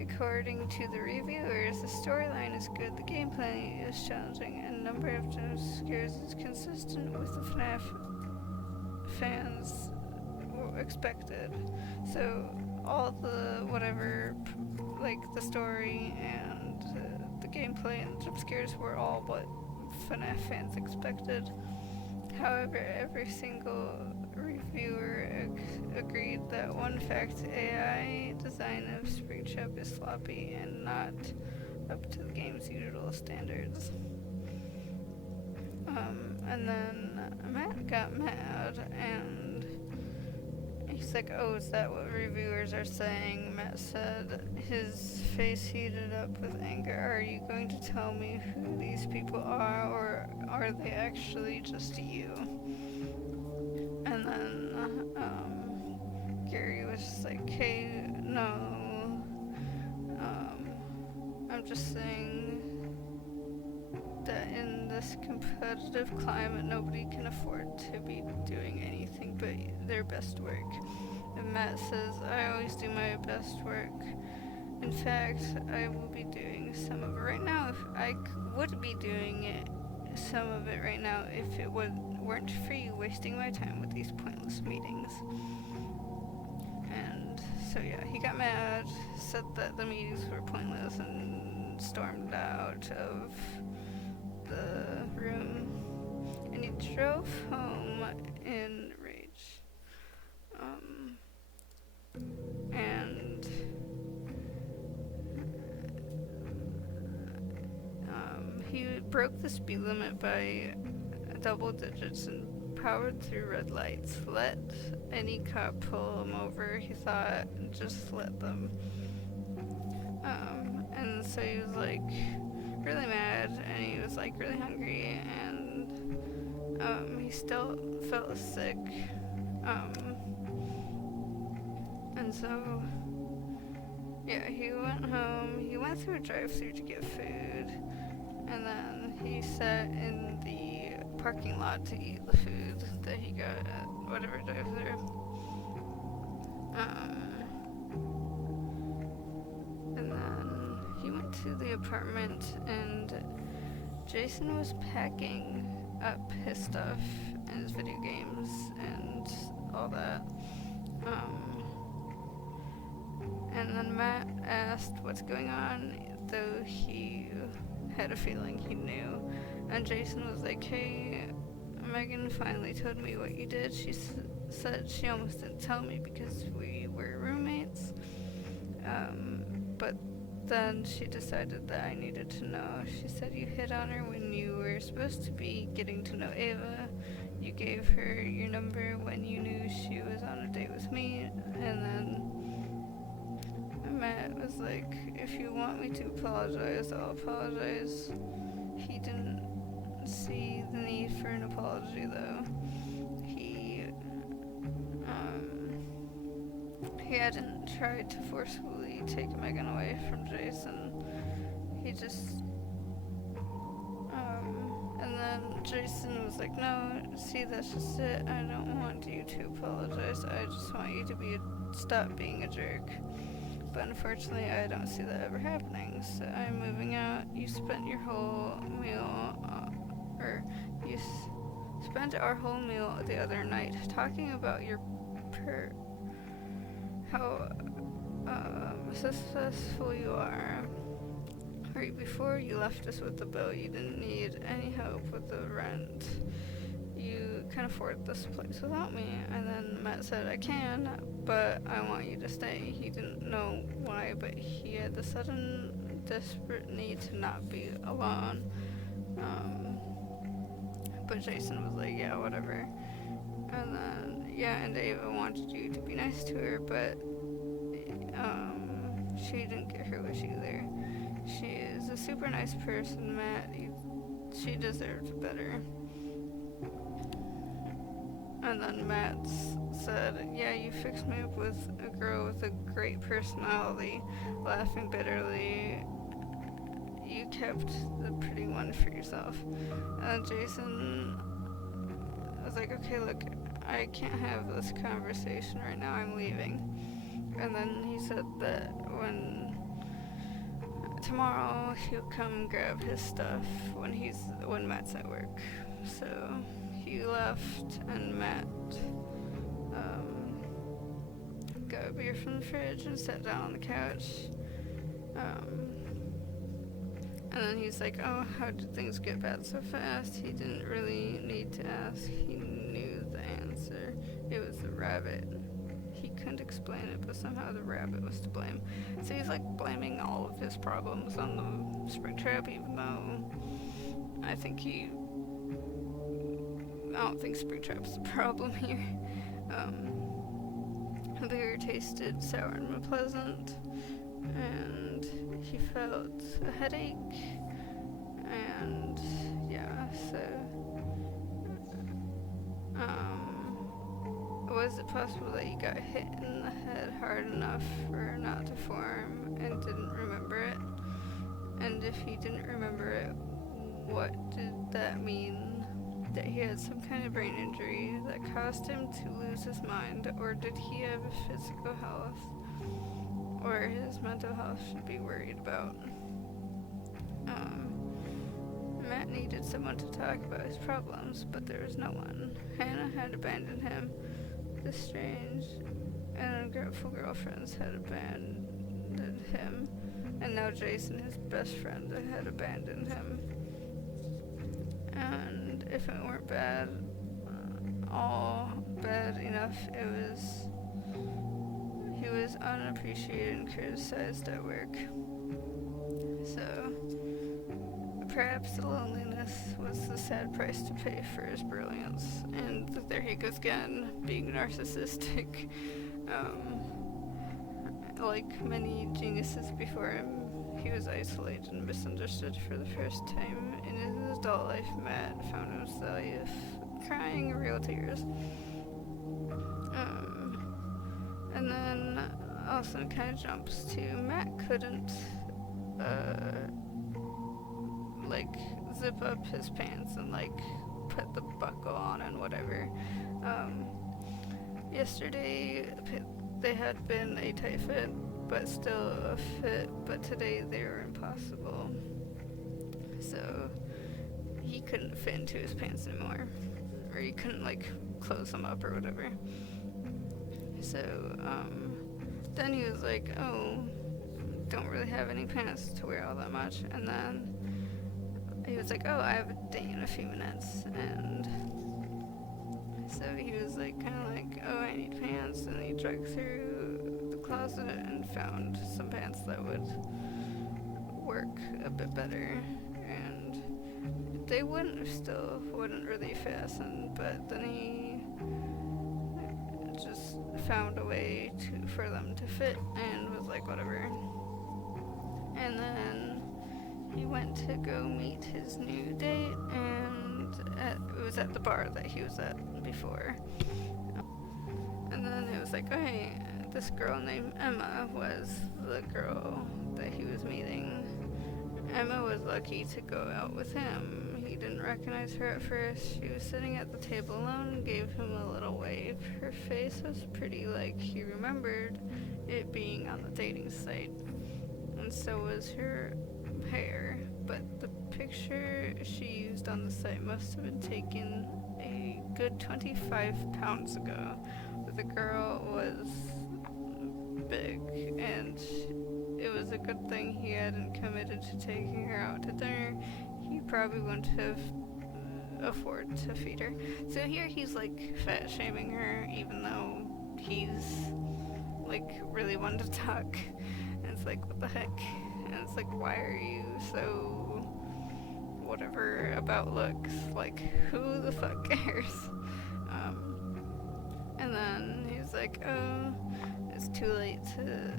According to the reviewers, the storyline is good, the gameplay is challenging, and the number of jump scares is consistent with the FNAF fans expected. So all the whatever, like the story and the gameplay and the jump scares were all what FNAF fans expected. However, every single reviewer agreed that one fact, AI design of Springtrap is sloppy and not up to the game's usual standards. And then Matt got mad, and he's like, oh, is that what reviewers are saying? Matt said, his face heated up with anger. Are you going to tell me who these people are, or are they actually just you? And then Gary was just like, hey, no, I'm just saying that in this competitive climate, nobody can afford to be doing anything but their best work. And Matt says, I always do my best work. In fact, I will be doing some of it right now. If I would be doing some of it right now if it weren't for you wasting my time with these pointless meetings. And so yeah, he got mad, said that the meetings were pointless, and stormed out of the room, and he drove home in rage. And he broke the speed limit by double digits and powered through red lights. Let any cop pull him over, he thought, just let them. And so he was like really mad, and he was like really hungry, and he still felt sick. And so yeah, he went home. He went through a drive-thru to get food, and then he sat in the parking lot to eat the food that he got at whatever drive-thru. And then he went to the apartment, and Jason was packing up his stuff and his video games and all that. And then Matt asked what's going on, though he had a feeling he knew. And Jason was like, hey, Megan finally told me what you did. She said she almost didn't tell me because we were roommates. But then she decided that I needed to know. She said you hit on her when you were supposed to be getting to know Ava. You gave her your number when you knew she was on a date with me. And then was like, if you want me to apologize, I'll apologize. He didn't see the need for an apology though. He hadn't tried to forcefully take Megan away from Jason. He just, and then Jason was like, no, see, that's just it. I don't want you to apologize. I just want you to stop being a jerk. But unfortunately, I don't see that ever happening. So I'm moving out. You spent your whole meal, you spent our whole meal the other night talking about your how successful you are. Right before you left us with the bill, you didn't need any help with the rent. You can afford this place without me. And then Matt said, I can, but I want you to stay. He didn't know why, but he had the sudden, desperate need to not be alone. But Jason was like, yeah, whatever. And then, and Ava wanted you to be nice to her, but she didn't get her wish either. She is a super nice person, Matt. She deserved better. And then Matt said, yeah, you fixed me up with a girl with a great personality. Laughing bitterly, you kept the pretty one for yourself. And Jason was like, okay, look, I can't have this conversation right now, I'm leaving. And then he said that tomorrow he'll come grab his stuff when Matt's at work. So he left, and Matt got a beer from the fridge and sat down on the couch. And then he's like, oh, how did things get bad so fast? He didn't really need to ask. He knew the answer. It was the rabbit. He couldn't explain it, but somehow the rabbit was to blame. So he's like blaming all of his problems on the Springtrap, even though I don't think Springtrap's the problem here. The beer tasted sour and unpleasant, and he felt a headache, and was it possible that he got hit in the head hard enough for not to form and didn't remember it? And if he didn't remember it, what did that mean? That he had some kind of brain injury that caused him to lose his mind, or did he have physical health, or his mental health should be worried about? Matt needed someone to talk about his problems, but there was no one. Hannah had abandoned him. The strange and ungrateful girlfriends had abandoned him, and now Jason, his best friend, had abandoned him. And if it weren't all bad enough, he was unappreciated and criticized at work. So perhaps the loneliness was the sad price to pay for his brilliance. And there he goes again, being narcissistic. Like many geniuses before him, he was isolated and misunderstood for the first time in his adult life. Matt found himself crying real tears. And then also kind of jumps to Matt couldn't zip up his pants and put the buckle on and whatever. Yesterday they had been a tight fit, but still a fit, but today they were impossible. So he couldn't fit into his pants anymore, or he couldn't close them up or whatever. So then he was like, oh, don't really have any pants to wear all that much. And then he was like, oh, I have a date in a few minutes. And so he was oh, I need pants. And he dug through the closet and found some pants that would work a bit better. And they wouldn't really fasten, but then he just found a way for them to fit and was like, whatever. And then he went to go meet his new date, and it was at the bar that he was at before. And then it was like, okay, this girl named Emma was the girl that he was meeting. Emma was lucky to go out with him. He didn't recognize her at first. She was sitting at the table alone, gave him a little wave. Her face was pretty, like he remembered it being on the dating site. And so was her hair. But the picture she used on the site must have been taken a good 25 pounds ago. The girl was big, and it was a good thing he hadn't committed to taking her out to dinner. He probably wouldn't have afforded to feed her. So here he's like fat shaming her, even though he's like really wanted to talk. And it's like, what the heck? And it's like, why are you so whatever about looks? Like, who the fuck cares? And then he's like, oh, it's too late to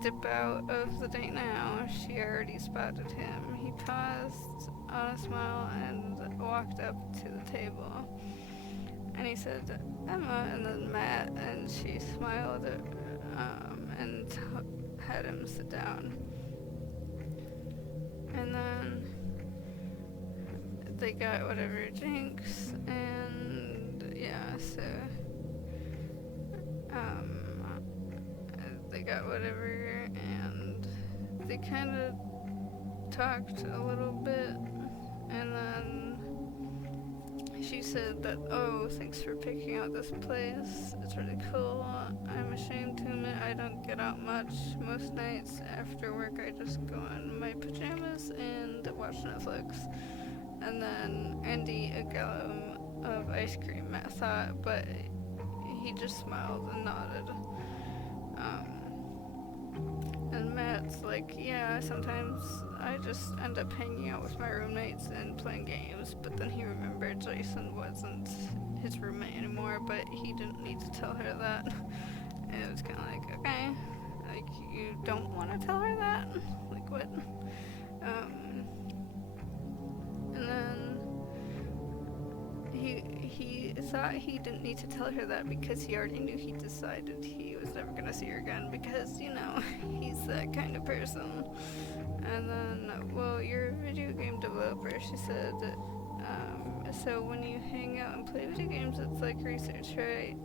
dip out of the date now. She already spotted him. He paused on a smile and walked up to the table. And he said, Emma, and then Matt, and she smiled and had him sit down. And then they got whatever drinks, and yeah, so they got whatever, and they kind of talked a little bit, and then she said that, oh, thanks for picking out this place, it's really cool. I'm ashamed to admit I don't get out much. Most nights after work I just go in my pajamas and watch Netflix. And then Andy a gallon of ice cream, Matt thought, but he just smiled and nodded. And Matt's like, yeah, sometimes I just end up hanging out with my roommates and playing games, but then he remembered Jason wasn't his roommate anymore, but he didn't need to tell her that. And it was kind of like, okay, like, you don't want to tell her that? Like, what? And then he thought he didn't need to tell her that because he already knew he decided he was never going to see her again because, you know, he's that kind of person. And then, well, you're a video game developer, she said. So when you hang out and play video games, it's like research, right?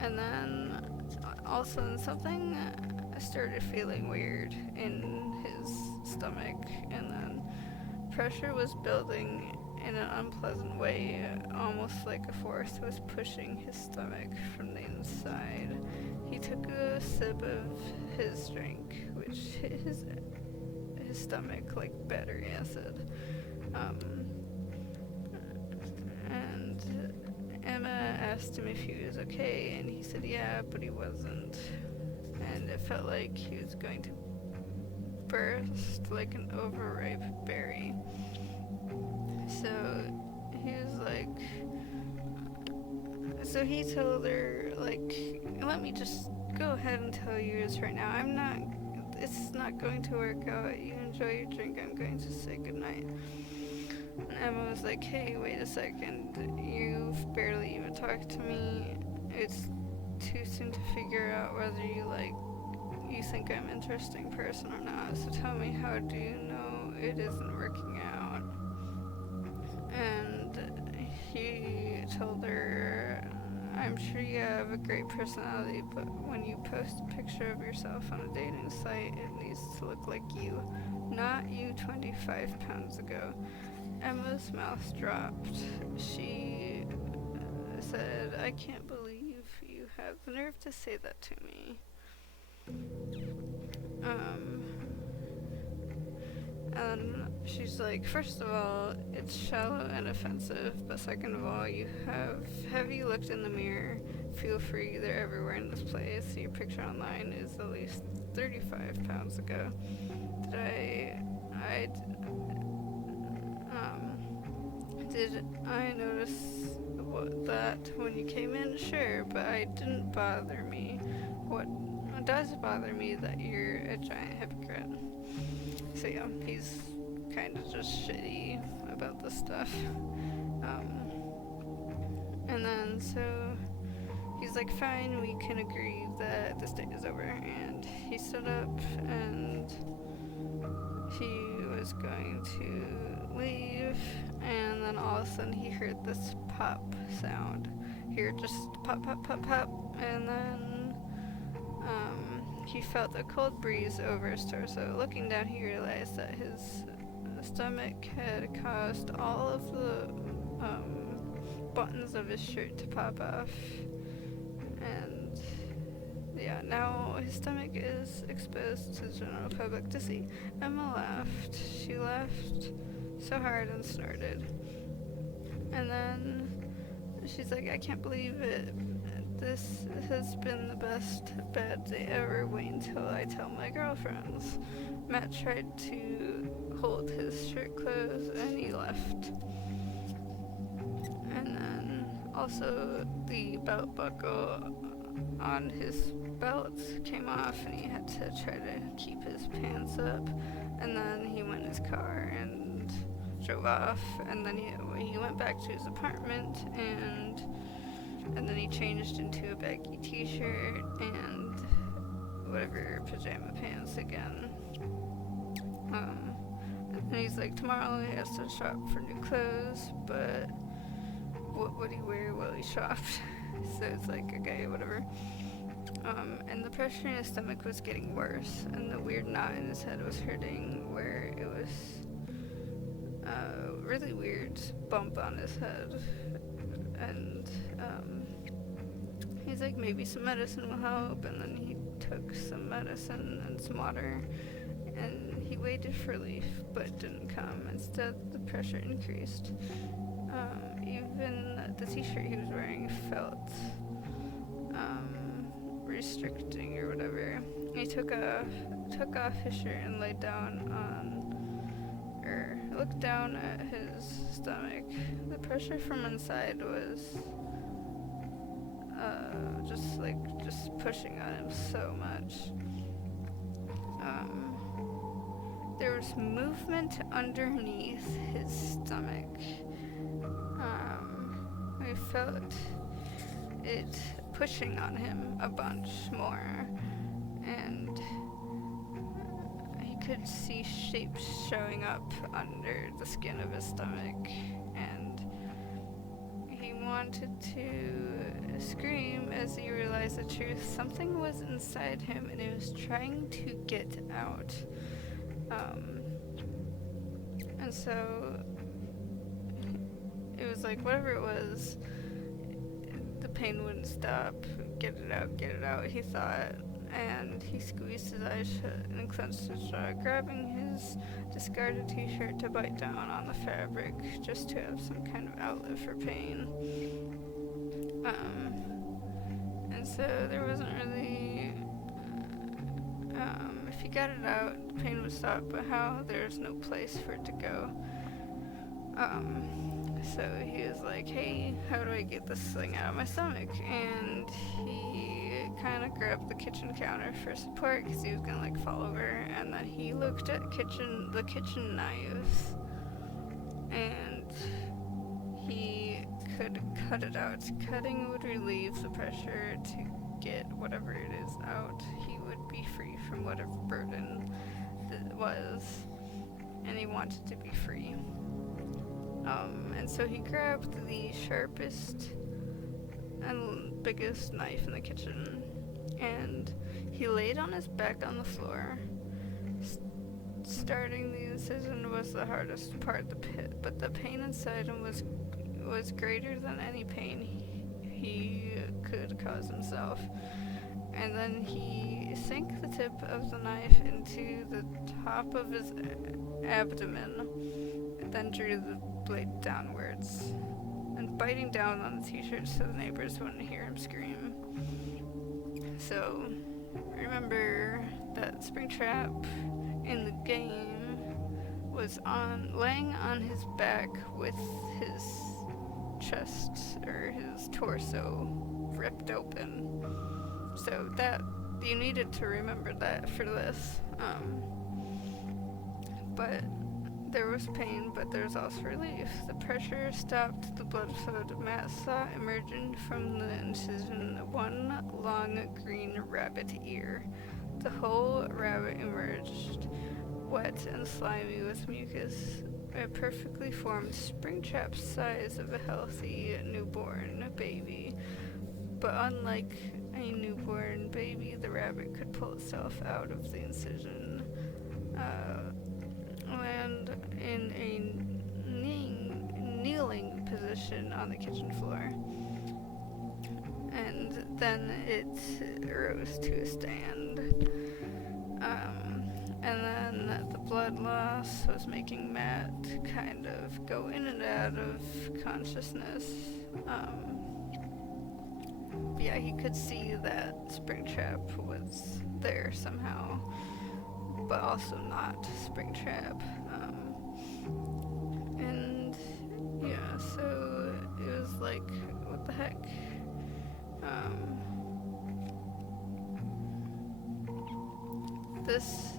And then also something started feeling weird in his stomach, and then pressure was building in an unpleasant way, almost like a force was pushing his stomach from the inside. He took a sip of his drink, which hit his stomach like battery acid. And Emma asked him if he was okay, and he said yeah, but he wasn't. And it felt like he was going to burst like an overripe berry. So he was like, so he told her, like, let me just go ahead and tell you this right now. It's not going to work out. You enjoy your drink, I'm going to say goodnight. And Emma was like, hey, wait a second. You've barely even talked to me. It's too soon to figure out whether you think I'm an interesting person or not. So tell me, how do you know it isn't working out? And he told her, I'm sure you have a great personality, but when you post a picture of yourself on a dating site, it needs to look like you, not you 25 pounds ago. Emma's mouth dropped. She said, I can't believe you have the nerve to say that to me. And she's like, first of all, it's shallow and offensive, but second of all, have you looked in the mirror? Feel free, they're everywhere in this place. Your picture online is at least 35 pounds ago. Did I notice that when you came in? Sure, but it didn't bother me. What does bother me that you're a giant hypocrite. So yeah, he's kind of just shitty about this stuff. And then so he's like, fine, we can agree that this date is over. And he stood up and he was going to leave, and then all of a sudden he heard this pop sound. He heard just pop, pop, pop, pop, and then he felt a cold breeze over his torso. Looking down, he realized that his stomach had caused all of the buttons of his shirt to pop off. And yeah, now his stomach is exposed to the general public to see. Emma laughed. She laughed so hard and snorted. And then she's like, I can't believe it. This has been the best bad day ever. Wait until I tell my girlfriends. Matt tried to hold his shirt closed and he left. And then also the belt buckle on his belt came off and he had to try to keep his pants up. And then he went in his car and drove off, and then he went back to his apartment, and then he changed into a baggy t-shirt and whatever pajama pants again. And he's like, tomorrow he has to shop for new clothes, but what would he wear while he shopped? So it's like, okay, whatever. And the pressure in his stomach was getting worse, and the weird knot in his head was hurting, where it was a really weird bump on his head. And he's like, maybe some medicine will help, and then he took some medicine and some water, and he waited for relief, but it didn't come. Instead, the pressure increased. Even the t-shirt he was wearing felt restricting or whatever. He took off his shirt and laid down looked down at his stomach. The pressure from inside was just pushing on him so much. There was movement underneath his stomach. I felt it pushing on him a bunch more, and he could see shapes showing up under the skin of his stomach, and he wanted to scream as he realized the truth. Something was inside him and it was trying to get out. And so it was like, whatever it was, the pain wouldn't stop. Get it out, he thought. And he squeezed his eyes shut and clenched his jaw, grabbing his discarded t-shirt to bite down on the fabric, just to have some kind of outlet for pain. And so there wasn't really... if he got it out, the pain would stop, but how? There's no place for it to go. So he was like, hey, how do I get this thing out of my stomach? And he kind of grabbed the kitchen counter for support because he was gonna like fall over, and then he looked at the kitchen knives, and he could cut it out. Cutting would relieve the pressure to get whatever it is out. He would be free from whatever burden that was, and he wanted to be free. And so he grabbed the sharpest and biggest knife in the kitchen, and he laid on his back on the floor. Starting the incision was the hardest part, but the pain inside him was greater than any pain he could cause himself. And then he sank the tip of the knife into the top of his abdomen, and then drew the blade downwards, and biting down on the t-shirt so the neighbors wouldn't hear him scream. So, remember that Springtrap in the game was laying on his back with his chest or his torso ripped open. So that you needed to remember that for this. But there was pain, but there was also relief. The pressure stopped. The blood flowed. Matt saw emerging from the incision one long green rabbit ear. The whole rabbit emerged, wet and slimy with mucus, a perfectly formed Springtrap size of a healthy newborn baby. But unlike a newborn baby, the rabbit could pull itself out of the incision, land in a kneeling position on the kitchen floor, and then it rose to a stand. And then the blood loss was making Matt kind of go in and out of consciousness. Yeah, he could see that Springtrap was there somehow, but also not Springtrap. And yeah, so it was like, what the heck? This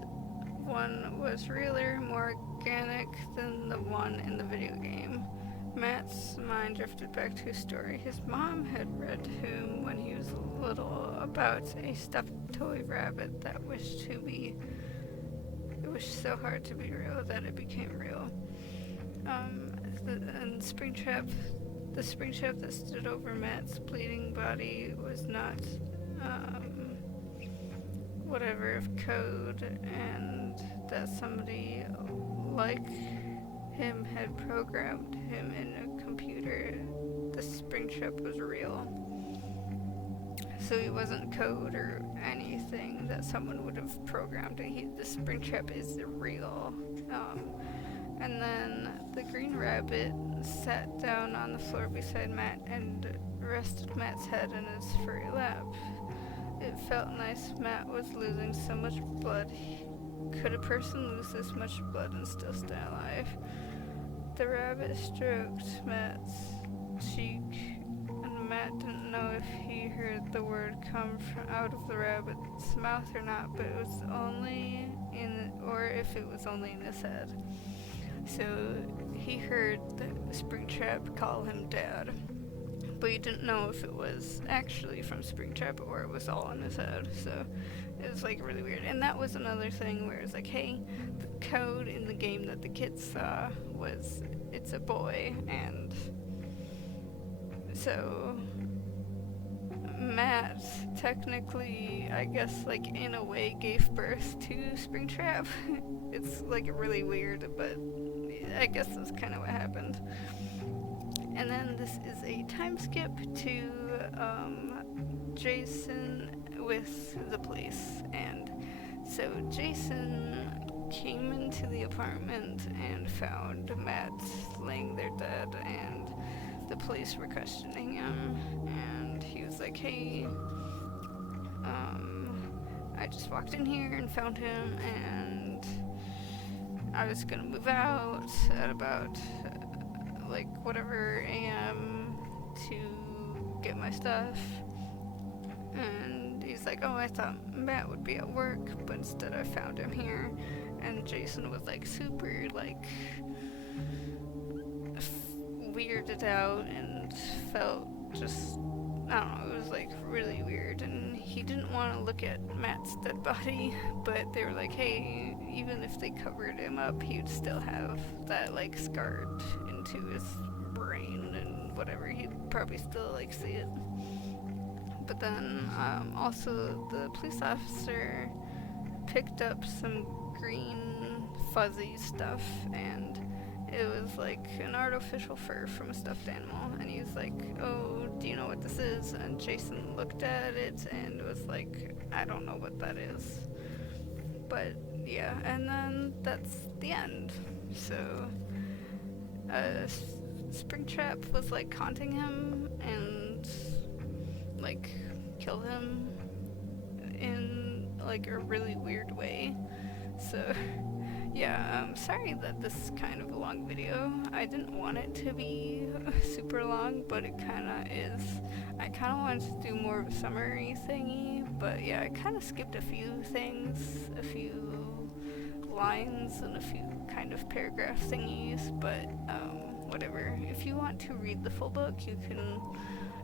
one was realer, more organic than the one in the video game. Matt's mind drifted back to his story. His mom had read to him when he was little about a stuffed toy rabbit that wished so hard to be real that it became real. And the Springtrap that stood over Matt's bleeding body was not whatever of code, and that somebody like him had programmed him in a computer. The Springtrap was real. So he wasn't code or anything that someone would have programmed. The Springtrap is real. And then the green rabbit sat down on the floor beside Matt and rested Matt's head in his furry lap. It felt nice. Matt was losing so much blood. Could a person lose this much blood and still stay alive? The rabbit stroked Matt's cheek, and Matt didn't know if he heard the word come from out of the rabbit's mouth or not, but it was only if it was only in his head. So he heard the Springtrap call him Dad, but he didn't know if it was actually from Springtrap or it was all in his head. So it was like really weird. And that was another thing where it's like, hey, the code in the game that the kids saw was it's a boy, and so Matt technically, I guess, like in a way gave birth to Springtrap. It's like really weird, but I guess that's kind of what happened. And then this is a time skip to Jason with the police. And so Jason came into the apartment and found Matt laying there dead, and the police were questioning him, and he was like, hey, I just walked in here and found him, and I was gonna move out at about like whatever AM to get my stuff. And he's like, oh, I thought Matt would be at work, but instead I found him here. And Jason was like super like weirded out and felt just, I don't know, it was like really weird. And he didn't want to look at Matt's dead body, but they were like, hey, even if they covered him up, he would still have that like scarred into his brain and whatever. He'd probably still like see it. But then also the police officer picked up some green fuzzy stuff, and it was like an artificial fur from a stuffed animal. And he's like, oh, do you know what this is? And Jason looked at it and was like, I don't know what that is. But yeah, and then that's the end. So Springtrap was like haunting him and like kill him in like a really weird way. So yeah, sorry that this is kind of a long video. I didn't want it to be super long, but it kind of is. I kind of wanted to do more of a summary thingy, but yeah, I kind of skipped a few things, a few lines, and a few kind of paragraph thingies, but whatever. If you want to read the full book, you can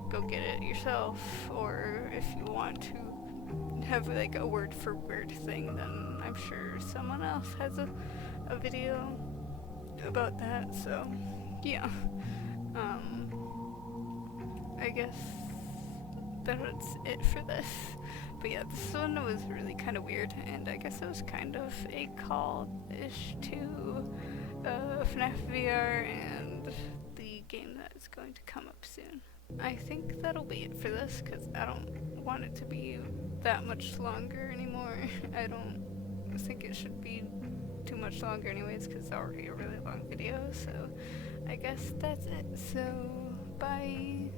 go get it yourself, or if you want to have like a word for word thing, then I'm sure someone else has a video about that. So yeah, I guess that's it for this. But yeah, this one was really kind of weird, and I guess it was kind of a call-ish to FNAF VR and the game that is going to come up soon. I think that'll be it for this, because I don't want it to be that much longer anymore. I don't think it should be too much longer anyways, because it's already a really long video, so I guess that's it. So, bye!